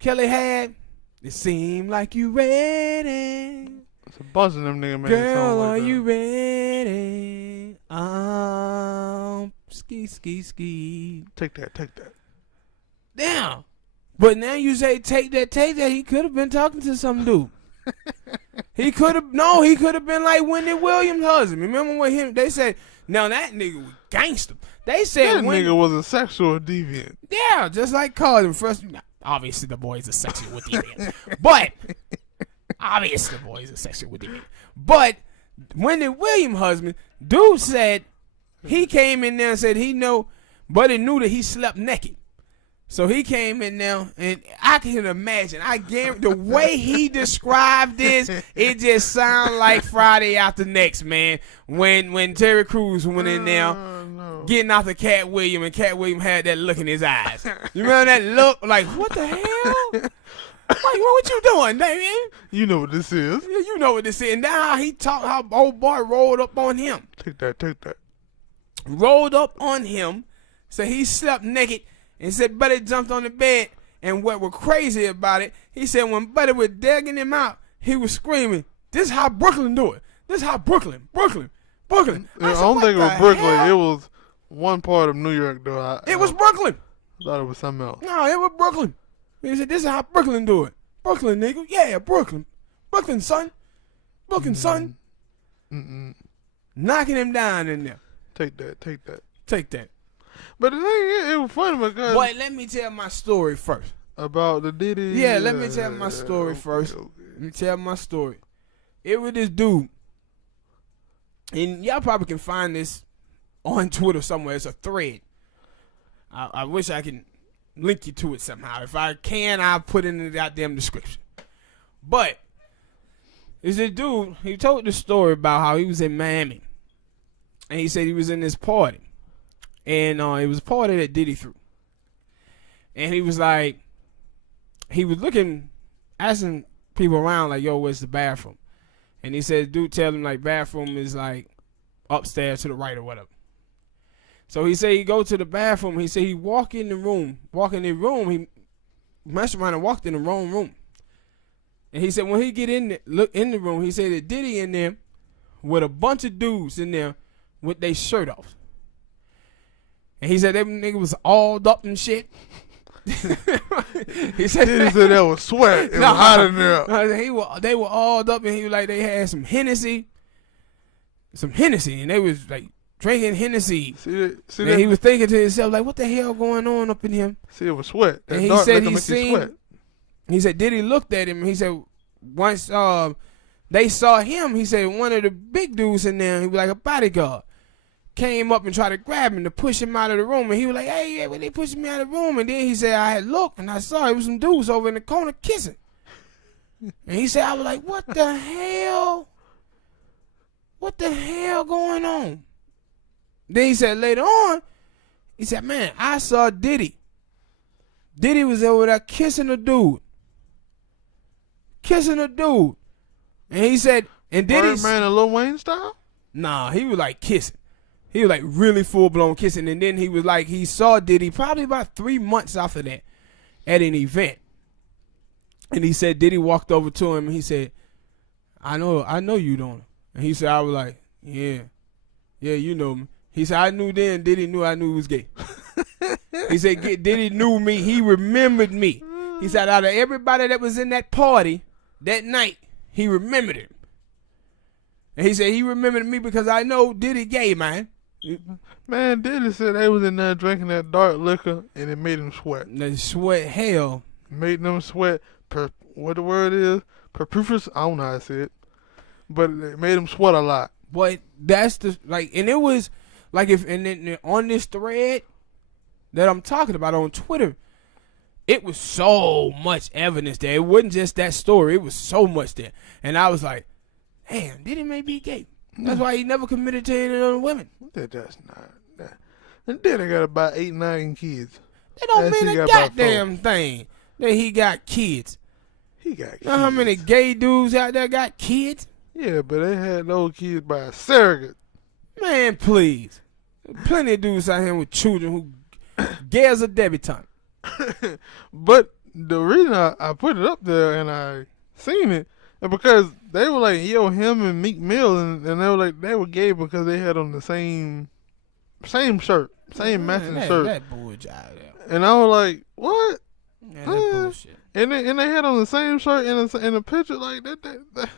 Kelly had. It seemed like you ready. It's a bunch of them nigga made Girl, songs like are that. you ready? Ski. Take that, take that. Damn. But now you say take that. He could have been talking to some dude. He could have been like Wendy Williams' husband. Remember when him? They said, now that nigga was gangster. They said That nigga was a sexual deviant. Yeah, just like Carlin. First, obviously the boy's a sexual deviant, but obviously the boy's a sexual deviant. But Wendy Williams' husband, dude said he came in there and said he knew, but he knew that he slept naked. So he came in there, and I can imagine. I guarantee the way he described this, it just sounds like Friday After Next, man. When Terry Crews went in there, getting out the Cat Williams, and Cat Williams had that look in his eyes. You remember that look? Like, what the hell? Like, what you doing, Damien? You know what this is. Yeah, you know what this is. And now how he talked, how old boy rolled up on him. Take that, take that. Rolled up on him, so he slept naked. And said Buddy jumped on the bed, and what was crazy about it, he said when Buddy was digging him out, he was screaming, "This is how Brooklyn do it. This is how Brooklyn." I don't think it was Brooklyn. It was one part of New York, though. It was Brooklyn. I thought it was something else. No, it was Brooklyn. He said, "This is how Brooklyn do it. Brooklyn, nigga. Yeah, Brooklyn. Brooklyn, son. Brooklyn, son." Knocking him down in there. Take that. Take that. But the thing is, it was funny because. Boy, let me tell my story first. About the Diddy. Yeah, let me tell my story first. Okay. Let me tell my story. It was this dude, and y'all probably can find this on Twitter somewhere. It's a thread. I wish I can link you to it somehow. If I can, I'll put it in the goddamn description. But it's this dude. He told the story about how he was in Miami, and he said he was in this party, and it was a party that Diddy threw, and he was like. He was asking people around like, yo, where's the bathroom? And he said, dude, tell him like bathroom is like upstairs to the right or whatever. So he said he go to the bathroom. He said he walk in the room, he messed around and walked in the wrong room. And he said when he get in there, look in the room, he said that Diddy in there with a bunch of dudes in there with their shirt off. And he said that nigga was all up and shit. He said that was sweat. It was hot in there. They were all up, and he was like they had some Hennessy, and they was like drinking Hennessy. And he was thinking to himself like, what the hell going on up in him? See, it was sweat. And he said he seen. He said Diddy looked at him. And he said once they saw him, he said one of the big dudes in there, he was like a bodyguard. Came up and tried to grab him to push him out of the room, and he was like, "Hey, yeah, when they pushing me out of the room," and then he said, "I had looked and I saw it was some dudes over in the corner kissing," and he said, "I was like, what the hell? What the hell going on?" Then he said later on, he said, "Man, I saw Diddy. Diddy was over there kissing a dude, and he said, and Diddy's Birdman and Lil Wayne style? Nah, he was like kissing." He was like really full blown kissing, and then he was like he saw Diddy probably about 3 months after that at an event, and he said Diddy walked over to him and he said, I know you don't," and he said I was like yeah you know me. He said I knew then Diddy knew I knew he was gay. He said Diddy knew me, he remembered me. He said out of everybody that was in that party that night, he remembered him, and he said he remembered me because I know Diddy gay, man. Man, Diddy said they was in there drinking that dark liquor and it made them sweat. They sweat hell. Made them sweat. What the word is? Profuse. I don't know how to say it. But it made them sweat a lot. But that's the like, and it was like and then on this thread that I'm talking about on Twitter, it was so much evidence there. It wasn't just that story. It was so much there, and I was like, damn, Diddy may be gay. That's why he never committed to any other women. That's not that. And Diddy got about 8, 9 kids. That don't mean a goddamn thing that he got kids. He got kids. You know how many gay dudes out there got kids? Yeah, but they had those kids by a surrogate. Man, please. Plenty of dudes out here with children who gay as a debutante. But the reason I put it up there and I seen it is because they were like, yo, him and Meek Mill, and they were like, they were gay because they had on the same shirt, same matching shirt. That bullshit out there. And I was like, what? Yeah, that bullshit. And they had on the same shirt in a picture like that.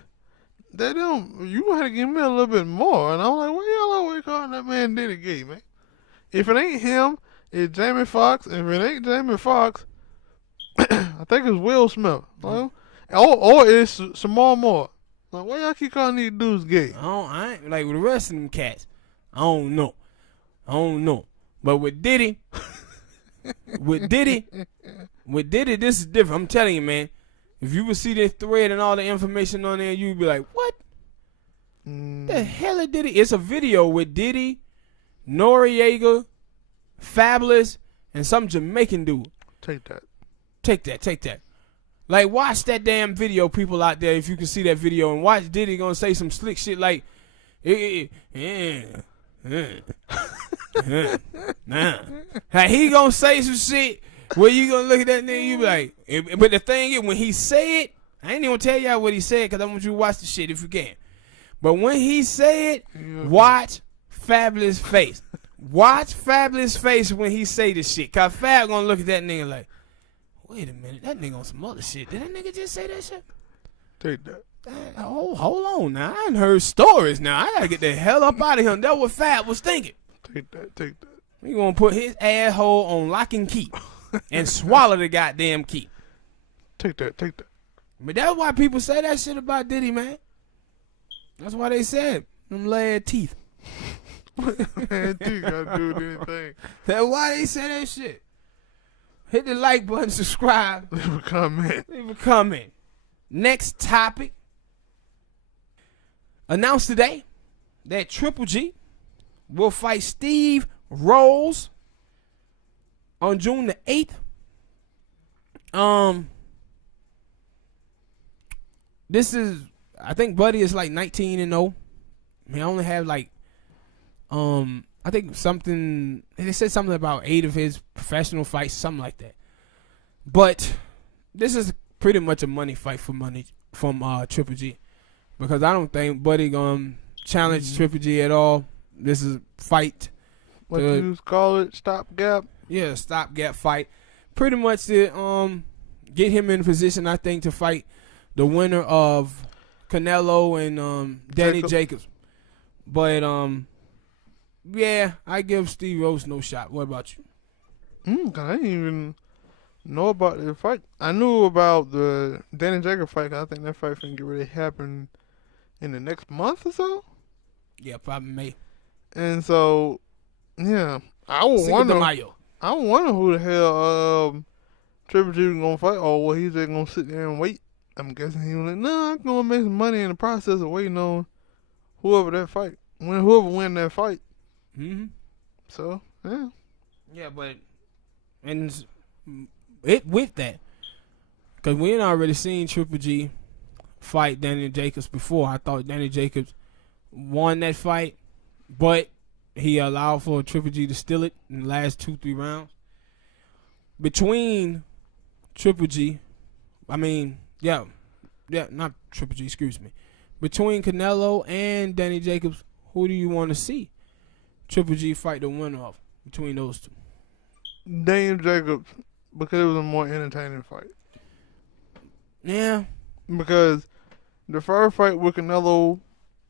They don't. You had to give me a little bit more. And I'm like, what y'all always calling that man Diddy gay, man? If it ain't him, it's Jamie Foxx. If it ain't Jamie Foxx, I think it's Will Smith. Or it's Samar Moore. Like, why y'all keep calling these dudes gay? I ain't like with the rest of them cats. I don't know. But with Diddy, this is different. I'm telling you, man. If you would see this thread and all the information on there, you'd be like, what? The hell is Diddy? It's a video with Diddy, Noriega, Fabulous, and some Jamaican dude. Take that. Like, watch that damn video, people out there, if you can see that video, and watch Diddy gonna say some slick shit like, Like, he gonna say some shit where you gonna look at that nigga, you be like, but the thing is, when he say it, I ain't even gonna tell y'all what he said, because I want you to watch the shit if you can. But when he say it, watch Fabulous face. Watch Fabulous face when he say this shit, because Fab gonna look at that nigga like, wait a minute, that nigga on some other shit. Did that nigga just say that shit? Take that. Oh, hold on now. I ain't heard stories now. I gotta get the hell up out of here. That's what Fab was thinking. Take that. We gonna put his asshole on lock and key and swallow the goddamn key. Take that. But that's why people say that shit about Diddy, man. That's why they said them lead teeth. Man, you gotta do anything. That's why they say that shit. Hit the like button, subscribe. Leave a comment. Next topic. Announced today that Triple G will fight Steve Rose on June the 8th. This is, I think Buddy is like 19-0. He only have like, I think something, they said something about 8 of his professional fights, something like that. But this is pretty much a money fight for money from Triple G, because I don't think Buddy gonna challenge Triple G at all. This is a fight. What you call it? Stopgap? Yeah, stopgap fight. Pretty much to get him in position, I think, to fight the winner of Canelo and Danny Jacobs. But yeah, I give Steve Rose no shot. What about you? I didn't even know about the fight. I knew about the Danny Jacobs fight. I think that fight finna get ready to happen in the next month or so. Yeah, probably May. And so, yeah, I would wonder who the hell Triple G was gonna fight, or what he's just gonna sit there and wait. I'm guessing he was like, no, I'm gonna make some money in the process of waiting on whoever win that fight. Mm-hmm. So, yeah. Yeah, but and it with that, because we had already seen Triple G fight Danny Jacobs before. I thought Danny Jacobs won that fight, but he allowed for Triple G to steal it in the last 2-3 rounds. Between Triple G, not Triple G, excuse me. Between Canelo and Danny Jacobs, who do you want to see Triple G fight the winner of between those two? Danny Jacobs, because it was a more entertaining fight. Yeah. Because the first fight with Canelo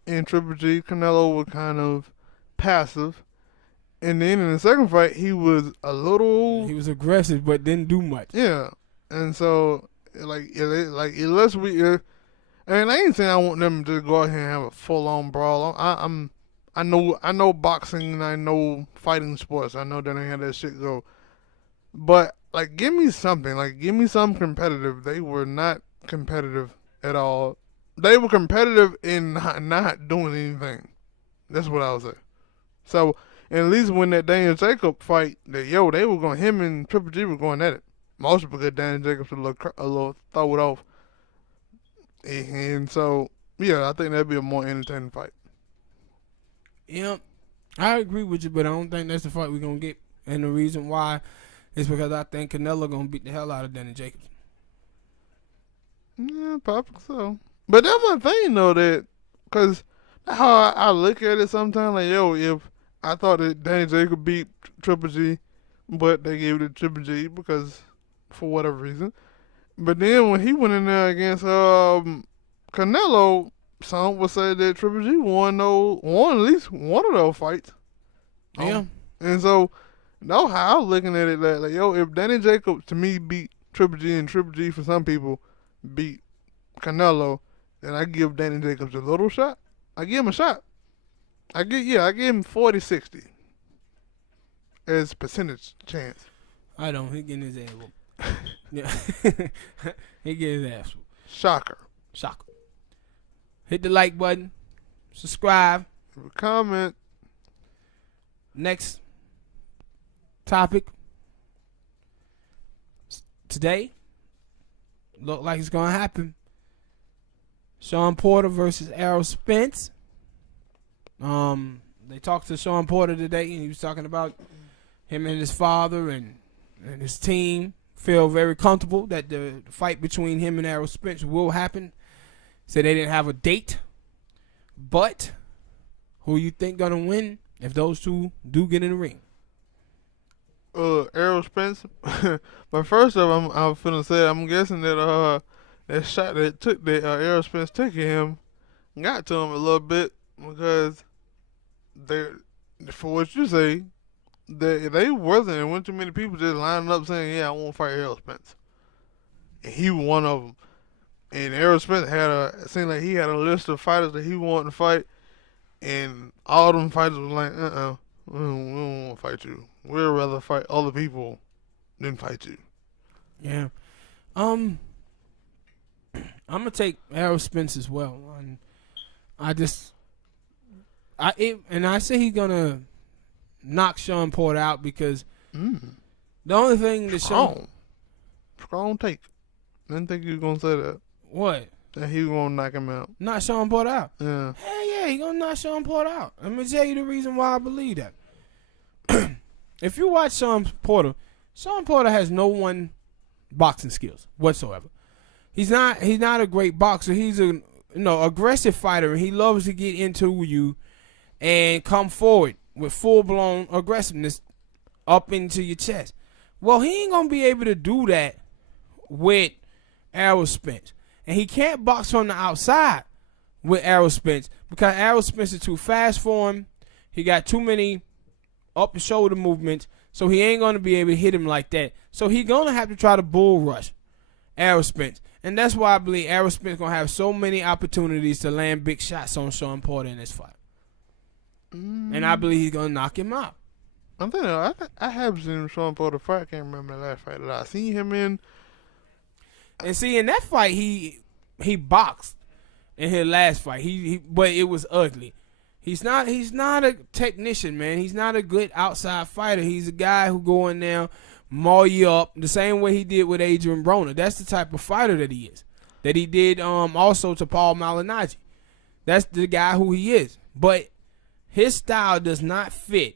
and Triple G, Canelo was kind of passive. And then in the second fight, he was aggressive, but didn't do much. Yeah. And so, unless and I ain't saying I want them to go out here and have a full-on brawl. I know boxing and I know fighting sports. I know that ain't how that shit go. But, give me something. Give me something competitive. They were not competitive at all. They were competitive in not doing anything. That's what I would say. So, at least when that Danny Jacobs fight, him and Triple G were going at it. Mostly because Danny Jacobs was a little throw it off. And so, yeah, I think that'd be a more entertaining fight. Yeah, I agree with you, but I don't think that's the fight we're going to get. And the reason why is because I think Canelo going to beat the hell out of Danny Jacobs. Yeah, probably so. But that's my thing, though, because how I look at it sometimes, if I thought that Danny Jacobs beat Triple G, but they gave it to Triple G because, for whatever reason. But then when he went in there against Canelo, some would say that Triple G won at least one of those fights. Yeah. And so, that's how I'm looking at it. If Danny Jacobs, to me, beat Triple G, and Triple G, for some people, beat Canelo, then I give Danny Jacobs a little shot. I give him a shot. I give him 40-60 as percentage chance. I don't. He getting his ass whooped. Yeah. He getting his ass whooped. Shocker. Hit the like button. Subscribe. Leave a comment. Next topic. Today, look like it's going to happen. Sean Porter versus Errol Spence. They talked to Sean Porter today, and he was talking about him and his father and his team feel very comfortable that the fight between him and Errol Spence will happen. Said they didn't have a date, but who you think gonna win if those two do get in the ring? Errol Spence. But first off, I'm finna say I'm guessing that that shot that Errol Spence took at him got to him a little bit, because for what you say, they wasn't. There weren't too many people just lining up saying, "Yeah, I want to fight Errol Spence," and he was one of them. And Errol Spence seemed like he had a list of fighters that he wanted to fight, and all them fighters was like, we don't want to fight you. We'd rather fight other people than fight you. Yeah. I'm gonna take Errol Spence as well. I say he's gonna knock Sean Porter out because the only thing that strong take. Didn't think you were gonna say that. What? That he was gonna knock him out. Knock Sean Porter out. Yeah. Hell yeah, he gonna knock Sean Porter out. Let me tell you the reason why I believe that. If you watch Sean Porter has no one boxing skills whatsoever. He's not a great boxer. He's a aggressive fighter, and he loves to get into you and come forward with full blown aggressiveness up into your chest. Well, he ain't gonna be able to do that with Errol Spence, and he can't box from the outside with Errol Spence because Errol Spence is too fast for him. He got too many up and shoulder movements, so he ain't gonna be able to hit him like that. So he gonna have to try to bull rush Errol Spence, and that's why I believe Errol Spence gonna have so many opportunities to land big shots on Sean Porter in this fight, and I believe he's gonna knock him out. I'm thinking, I have seen Sean Porter fight. I can't remember the last fight that I seen him in. And see, in that fight, he boxed in his last fight. But it was ugly. He's not a technician, man. He's not a good outside fighter. He's a guy who go in there, maul you up the same way he did with Adrian Broner. That's the type of fighter that he is. That he did also to Paul Malignaggi. That's the guy who he is. But his style does not fit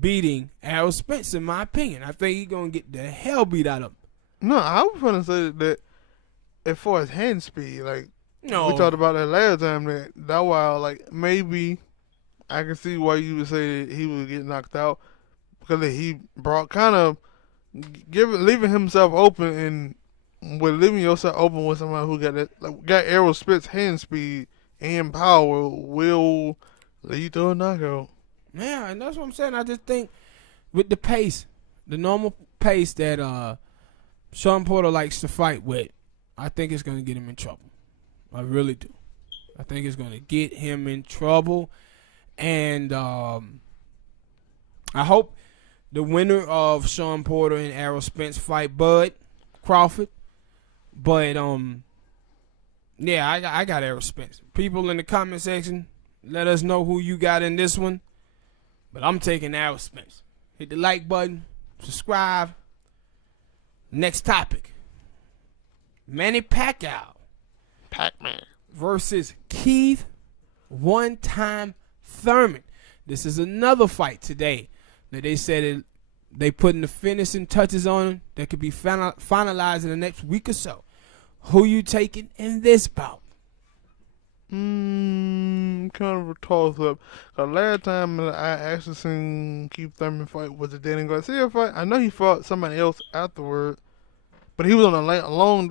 beating Errol Spence, in my opinion. I think he's gonna get the hell beat out of him. No, I was gonna say that as far as hand speed, like we No, talked about that last time, that while like maybe I can see why you would say that he would get knocked out because he brought kind of leaving himself open, and with leaving yourself open with somebody who got Errol Spence hand speed and power will lead to a knockout. yeah, and that's what I'm saying. I just think with the pace, the normal pace that Sean Porter likes to fight with, I think it's going to get him in trouble. I really do. I think it's going to get him in trouble. And I hope the winner of Sean Porter and Errol Spence fight Bud Crawford. But, yeah, I got Errol Spence. People in the comment section, let us know who you got in this one. But I'm taking Errol Spence. Hit the like button. Subscribe. Next topic. Manny Pacquiao. Pac-Man. Versus Keith One-Time Thurman. This is another fight today that they said they putting the finishing touches on that could be finalized in the next week or so. Who you taking in this bout? Kind of a toss-up. Last time I actually seen Keith Thurman fight was the Danny Garcia fight. I know he fought somebody else afterward, but he was on a long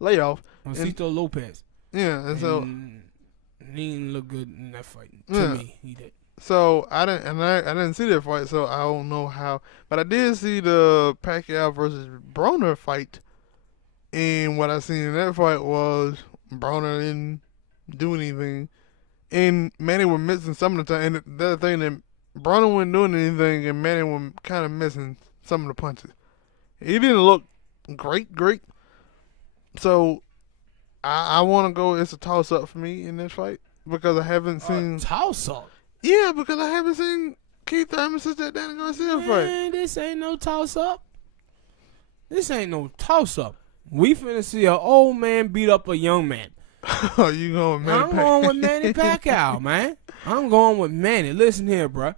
layoff. Cito Lopez. Yeah, and so he didn't look good in that fight. To me, he did. So I didn't see that fight, so I don't know how. But I did see the Pacquiao versus Broner fight, and what I seen in that fight was Broner didn't do anything, and Manny was missing some of the time. And the other thing that Broner wasn't doing anything, and Manny was kind of missing some of the punches. He didn't look great. So I want to go. It's a toss up for me in this fight because I haven't seen toss up. Yeah, because I haven't seen Keith Thurman since that Danny Garcia fight. Man, this ain't no toss up. This ain't no toss up. We finna see an old man beat up a young man. Oh, you going with Manny Pacquiao? I'm going with Manny Pacquiao, man. I'm going with Manny. Listen here, bro.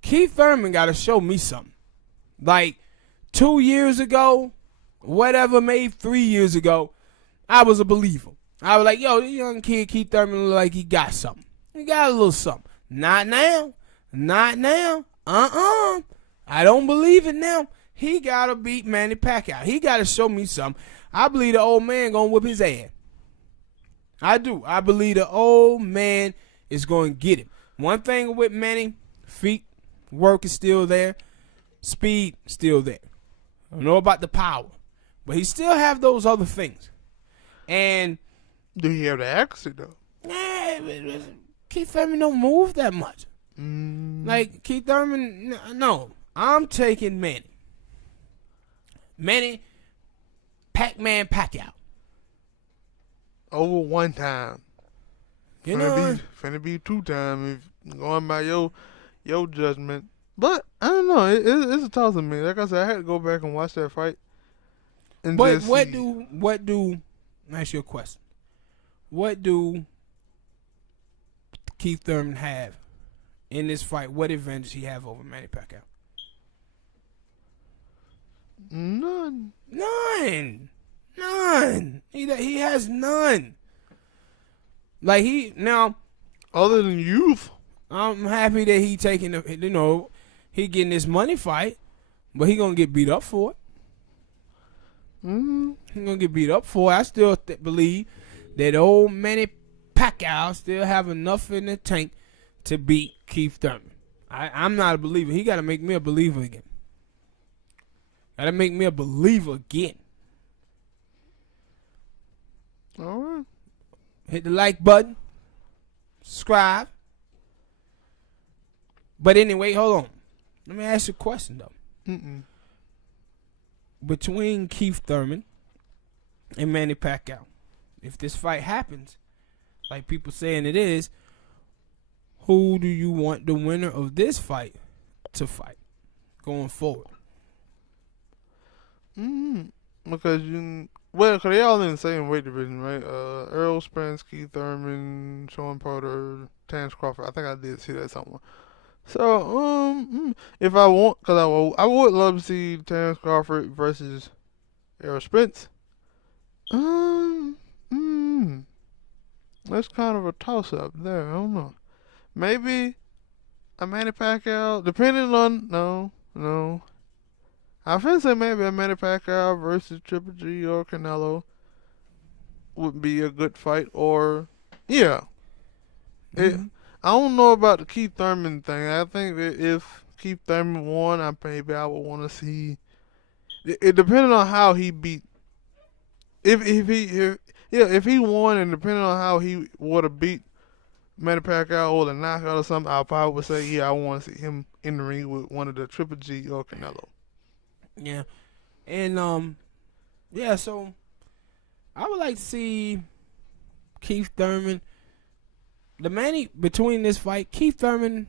Keith Thurman got to show me something. Like 2 years ago, whatever, maybe 3 years ago, I was a believer. I was like, yo, this young kid Keith Thurman look like he got something. He got a little something. Not now. I don't believe it now. He got to beat Manny Pacquiao. He got to show me something. I believe the old man going to whip his ass. I do. I believe the old man is going to get him. One thing with Manny, feet work is still there, speed still there. I don't know about the power, but he still have those other things. And do he have the accuracy though? Keith Thurman don't move that much. Like Keith Thurman, no. I'm taking Manny. Manny, Pac-Man Pacquiao. Over one time. Finna be 2 times if going by your judgment. But I don't know. It's a toss of me. Like I said, I had to go back and watch that fight. And but what do? Let me ask you a question. What do Keith Thurman have in this fight? What advantage he have over Manny Pacquiao? None. He has none. Like other than youth. I'm happy that he taking he getting this money fight, but he gonna get beat up for it. He gonna get beat up for it. I still believe that old Manny Pacquiao still have enough in the tank to beat Keith Thurman. I'm not a believer. He gotta make me a believer again. Gotta make me a believer again. All right. Hit the like button. Subscribe. But anyway, hold on. Let me ask you a question, though. Between Keith Thurman and Manny Pacquiao, if this fight happens, like people saying it is, who do you want the winner of this fight to fight going forward? Because cause they all in the same weight division, right? Errol Spence, Keith Thurman, Sean Porter, Terrence Crawford. I think I did see that somewhere. So, if I want, because I would love to see Terrence Crawford versus Errol Spence. That's kind of a toss-up there. I don't know. Maybe a Manny Pacquiao, depending on, no. I feel say maybe a Manny Pacquiao versus Triple G or Canelo would be a good fight. Or, yeah. I don't know about the Keith Thurman thing. I think that if Keith Thurman won, I would want to see. It depending on how he beat. If he won, and depending on how he would have beat Manny Pacquiao or the knockout or something, I probably would say, yeah, I want to see him in the ring with one of the Triple G or Canelo. Yeah, and so I would like to see Keith Thurman. Between this fight, Keith Thurman,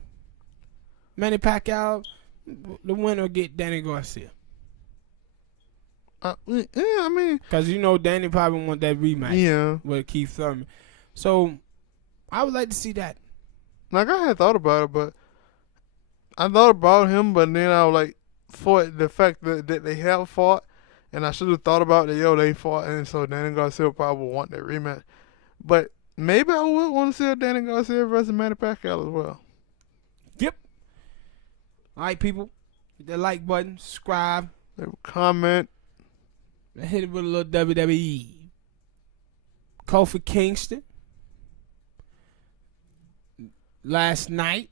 Manny Pacquiao, the winner get Danny Garcia. Yeah, I mean, because Danny probably want that rematch with Keith Thurman. So I would like to see that. Like I had thought about it, but I thought about him, but then I was like, for the fact that they have fought, and I should have thought about that, they fought, and so Danny Garcia probably would want that rematch. But maybe I would want to see a Danny Garcia versus Manny Pacquiao as well. Yep. All right, people. Hit that like button. Subscribe. Leave a comment. Hit it with a little WWE. Kofi Kingston. Last night.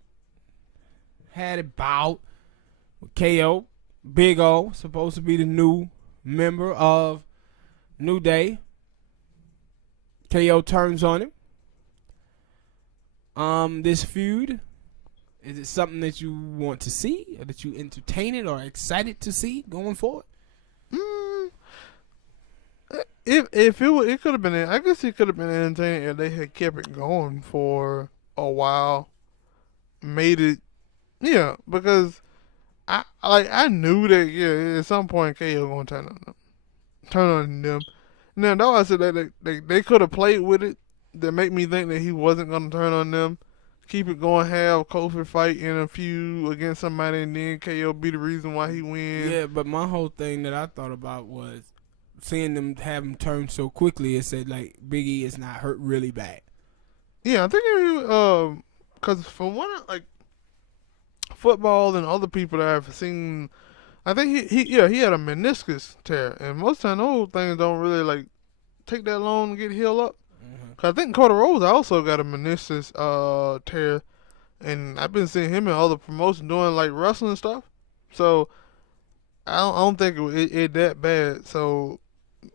Had a bout with KO. Big O. Supposed to be the new member of New Day. KO turns on him. This feud, is it something that you want to see, or that you entertained or excited to see going forward? If it could have been, I guess it could have been entertaining if they had kept it going for a while, made it, because I knew that at some point KO gonna turn on them. Now, though I said that they could have played with it, that make me think that he wasn't going to turn on them. Keep it going, have Kofi fight in a feud against somebody, and then KO be the reason why he wins. Yeah, but my whole thing that I thought about was seeing them have him turn so quickly. It said, like, Big E is not hurt really bad. Yeah, I think because from one, like, football and other people that I've seen, I think he had a meniscus tear, and most of the time those things don't really, like, take that long to get healed up. Cause I think Cody Rhodes also got a meniscus tear, and I've been seeing him in other promotions doing like wrestling stuff. So I don't think it that bad. So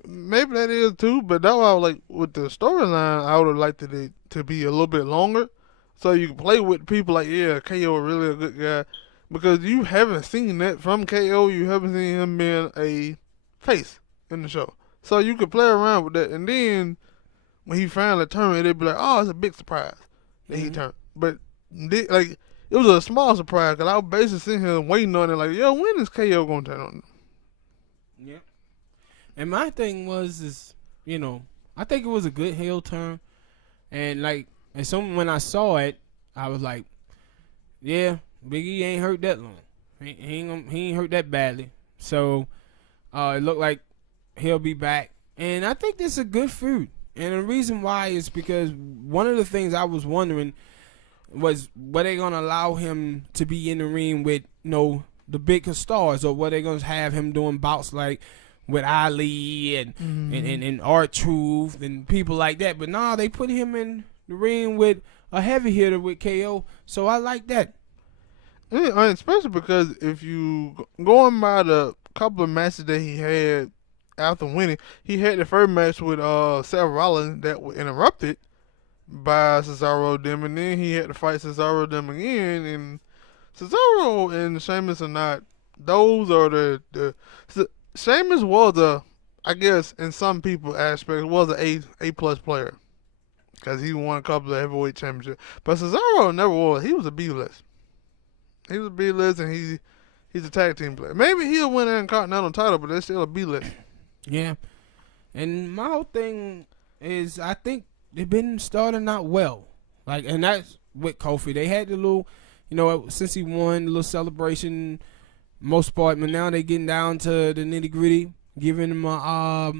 maybe that is too. But that's why I was like with the storyline, I would have liked it to be a little bit longer, so you can play with people like KO really a good guy, because you haven't seen that from KO. You haven't seen him being a face in the show, so you could play around with that. And then when he finally turned, it'd be like, oh, it's a big surprise that he turned. But like it was a small surprise because I was basically sitting here waiting on it, like, yo, when is KO gonna turn on? Yeah. And my thing is, I think it was a good heel turn. And like, when I saw it, I was like, yeah, Big E ain't hurt that long. He ain't hurt that badly. So it looked like he'll be back. And I think this is a good feud. And the reason why is because one of the things I was wondering was, were they gonna allow him to be in the ring with the bigger stars, or were they gonna have him doing bouts like with Ali and R-Truth and people like that? But nah, they put him in the ring with a heavy hitter with KO, so I like that. Yeah, especially because if you going by the couple of matches that he had after winning, he had the first match with Seth Rollins that was interrupted by Cesaro them, and then he had to fight Cesaro them again. And Cesaro and Sheamus are not; those are the Sheamus was I guess in some people aspects was an A+ player because he won a couple of heavyweight championships. But Cesaro never was. He was a B-list. He was a B-list, and he's a tag team player. Maybe he'll win an Intercontinental title, but that's still a B-list. Yeah, and my whole thing is, I think they've been starting out well. Like, and that's with Kofi. They had the little, since he won, the little celebration, most part, but now they getting down to the nitty gritty, giving him a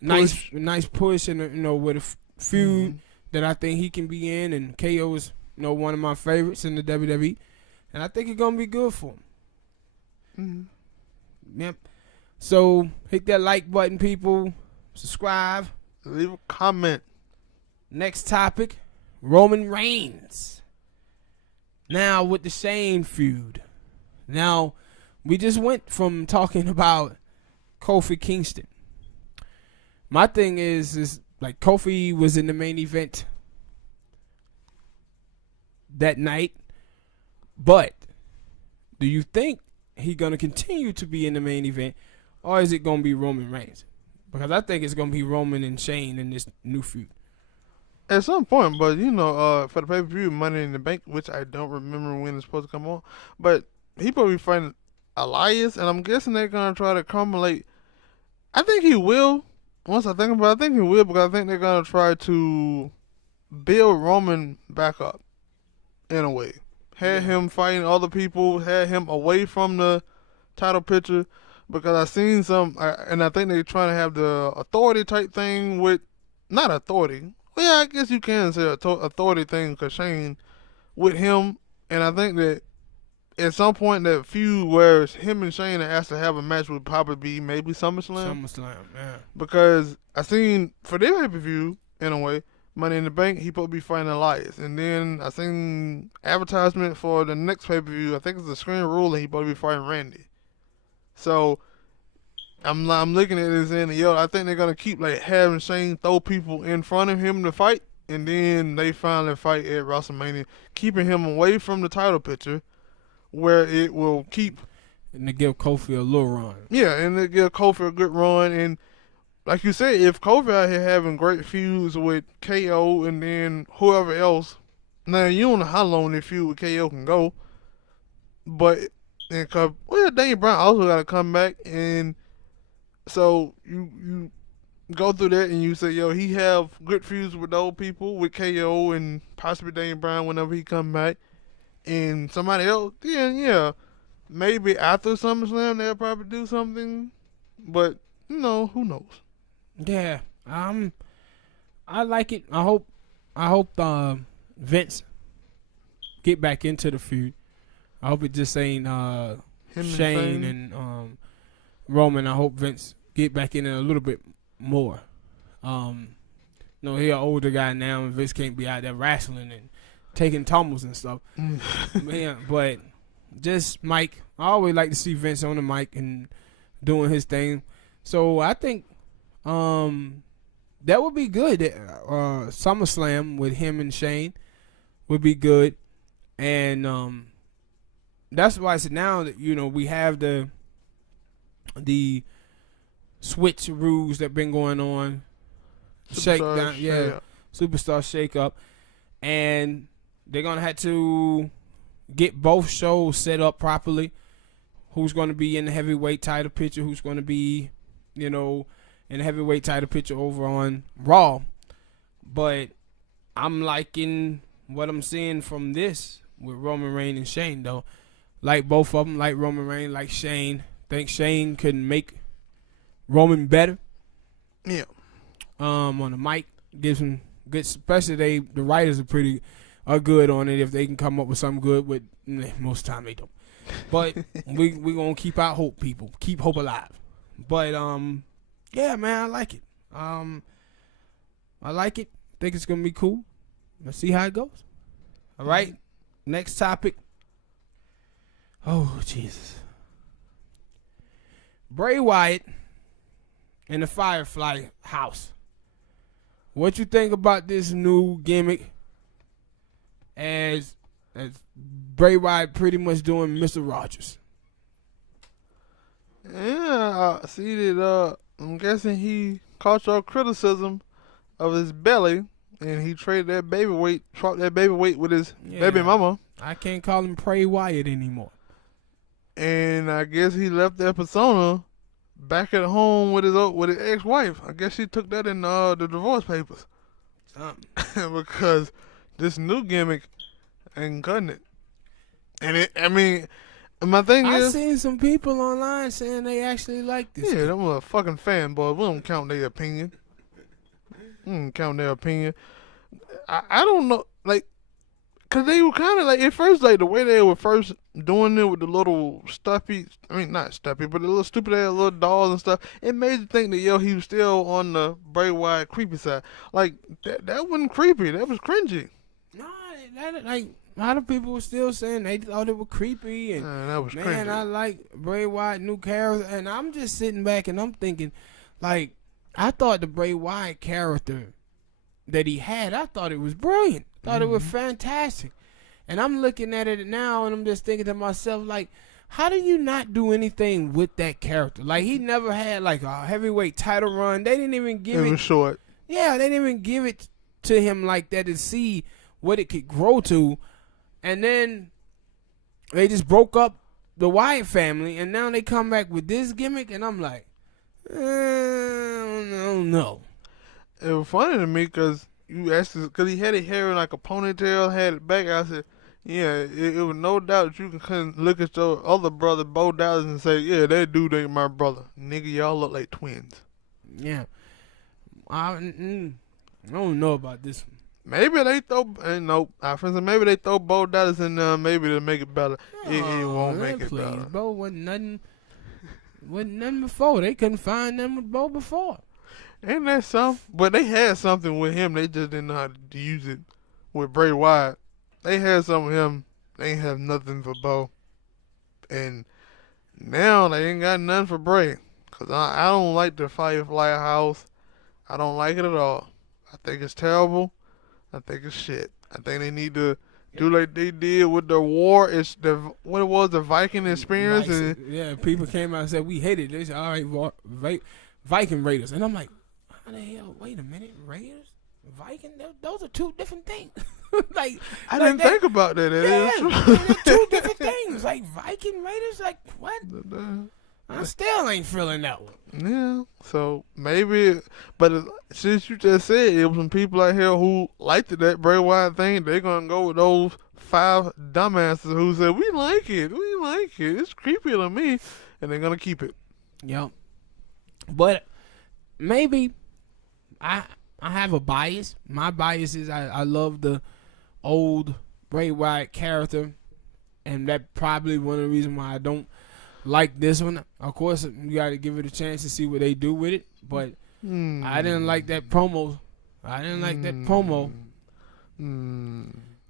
nice push, and with a feud that I think he can be in, and KO is one of my favorites in the WWE, and I think it's gonna be good for him. Yep. So hit that like button, people. Subscribe. Leave a comment. Next topic, Roman Reigns. Now with the Shane feud. Now, we just went from talking about Kofi Kingston. My thing is like, Kofi was in the main event that night, but do you think he's going to continue to be in the main event, or is it going to be Roman Reigns? Because I think it's going to be Roman and Shane in this new feud. At some point, but for the pay-per-view, Money in the Bank, which I don't remember when it's supposed to come on, but he probably fighting Elias, and I'm guessing they're going to try to accumulate. I think he will. Once I think about it, I think he will, because I think they're going to try to build Roman back up in a way. Had him fighting other people, had him away from the title picture, because I seen some, and I think they're trying to have the authority type thing with, not authority. Well, yeah, I guess you can say authority thing, because Shane with him, and I think that at some point that feud where him and Shane are asked to have a match would probably be maybe SummerSlam. Yeah. Because I seen for their pay-per-view, in a way, Money in the Bank, he supposed to be fighting Elias. And then I seen advertisement for the next pay-per-view, I think it's the Screen Rule, and he supposed to be fighting Randy. So I'm looking at this and I think they're gonna keep like having Shane throw people in front of him to fight, and then they finally fight at WrestleMania, keeping him away from the title picture, where it will keep. And to give Kofi a little run. Yeah, and to give Kofi a good run. And like you said, if Kofi out here having great feuds with KO and then whoever else, now you don't know how long this feud with KO can go, but Daniel Bryan also got to come back, and so you go through that and you say, he have good feuds with those people, with KO and possibly Daniel Bryan whenever he come back. And somebody else, then maybe after SummerSlam they'll probably do something, but who knows? Yeah, I like it. I hope Vince get back into the feud. I hope it just ain't Shane and Roman. I hope Vince get back in it a little bit more. He's an older guy now, and Vince can't be out there wrestling and taking tumbles and stuff. Man, but just Mike. I always like to see Vince on the mic and doing his thing. So I think that would be good. SummerSlam with him and Shane would be good. And that's why I said now that we have the switch rules that been going on. Superstar shake up. And they're gonna have to get both shows set up properly. Who's gonna be in the heavyweight title picture, who's gonna be, in the heavyweight title picture over on Raw. But I'm liking what I'm seeing from this with Roman Reigns and Shane though. Like both of them, like Roman Reigns, like Shane. Think Shane can make Roman better. On the mic, gives him good. Especially the writers are good on it if they can come up with something good. But most time they don't. But we gonna keep our hope, people. Keep hope alive. But yeah, man, I like it. I like it. Think it's gonna be cool. Let's see how it goes. All right. Next topic. Oh Jesus. Bray Wyatt in the Firefly house. What you think about this new gimmick? As Bray Wyatt pretty much doing Mr. Rogers. Yeah, I see that. I'm guessing he caught your criticism of his belly, and he traded that baby weight, swapped that baby weight with his baby mama. I can't call him Bray Wyatt anymore. And I guess he left that persona back at home with his ex-wife. I guess she took that in the divorce papers. Because this new gimmick ain't cutting it. And my thing is, I seen some people online saying they actually like this. Yeah, them are fucking fanboys. We don't count their opinion. I don't know, like, cause they were kind of like at first, like the way they were first doing it with the little stuffy. I mean, not stuffy, but the little stupid ass little dolls and stuff. It made you think that he was still on the Bray Wyatt creepy side. Like that wasn't creepy. That was cringy. No, like a lot of people were still saying they thought it was creepy and that was cringy. I like Bray Wyatt new character, and I'm just sitting back and I'm thinking, like, I thought the Bray Wyatt character that he had, I thought it was brilliant. Thought it was fantastic. And I'm looking at it now and I'm just thinking to myself, like, how do you not do anything with that character? Like, he never had like a heavyweight title run. They didn't even give it. It was short. Yeah, they didn't even give it to him like that to see what it could grow to. And then they just broke up the Wyatt family, and now they come back with this gimmick, and I'm like, I don't know. It was funny to me because you asked us, because he had it hair in like a ponytail, had it back. I said, yeah, it was no doubt that you can look at your other brother, Bo Dallas, and say, yeah, that dude ain't my brother. Nigga, y'all look like twins. Yeah. I don't know about this one. Maybe they throw, maybe they throw Bo Dallas in there, maybe to make it better. It won't make it better. Bo wasn't nothing before. They couldn't find them with Bo before. Ain't that something? But they had something with him. They just didn't know how to use it with Bray Wyatt. They had something with him. They ain't have nothing for Bo. And now they ain't got nothing for Bray. Because I don't like the Firefly house. I don't like it at all. I think it's terrible. I think it's shit. I think they need to do like they did with the war. It's the Viking experience. Right. Yeah, people came out and said we hated it. They said, all right, Viking Raiders. And I'm like, how the hell? Wait a minute, Raiders? Viking? Those are two different things. I didn't think about that. They're two different things. Like Viking Raiders, like what? I still ain't feeling that one. Yeah, so maybe, but since you just said it was some people out here who liked that Bray Wyatt thing, they're gonna go with those 5 dumbasses who said we like it, it's creepy to me, and they're gonna keep it. Yep. But maybe I have a bias. My bias is I love the old Bray Wyatt character, and that probably one of the reasons why I don't like this one. Of course, you got to give it a chance to see what they do with it. But I didn't like that promo.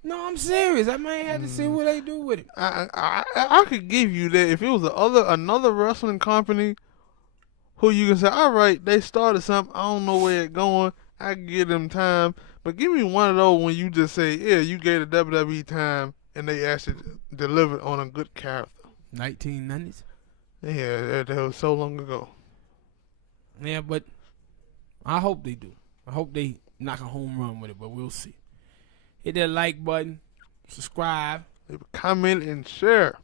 No, I'm serious. I might have to see what they do with it. I could give you that if it was another wrestling company who you can say, all right, they started something. I don't know where it's going. I can give them time, but give me one of those when you just say, yeah, you gave the WWE time and they actually delivered on a good character. 1990s. Yeah, that was so long ago. Yeah, but I hope they do. I hope they knock a home run with it, but we'll see. Hit that like button, subscribe. Leave a comment and share.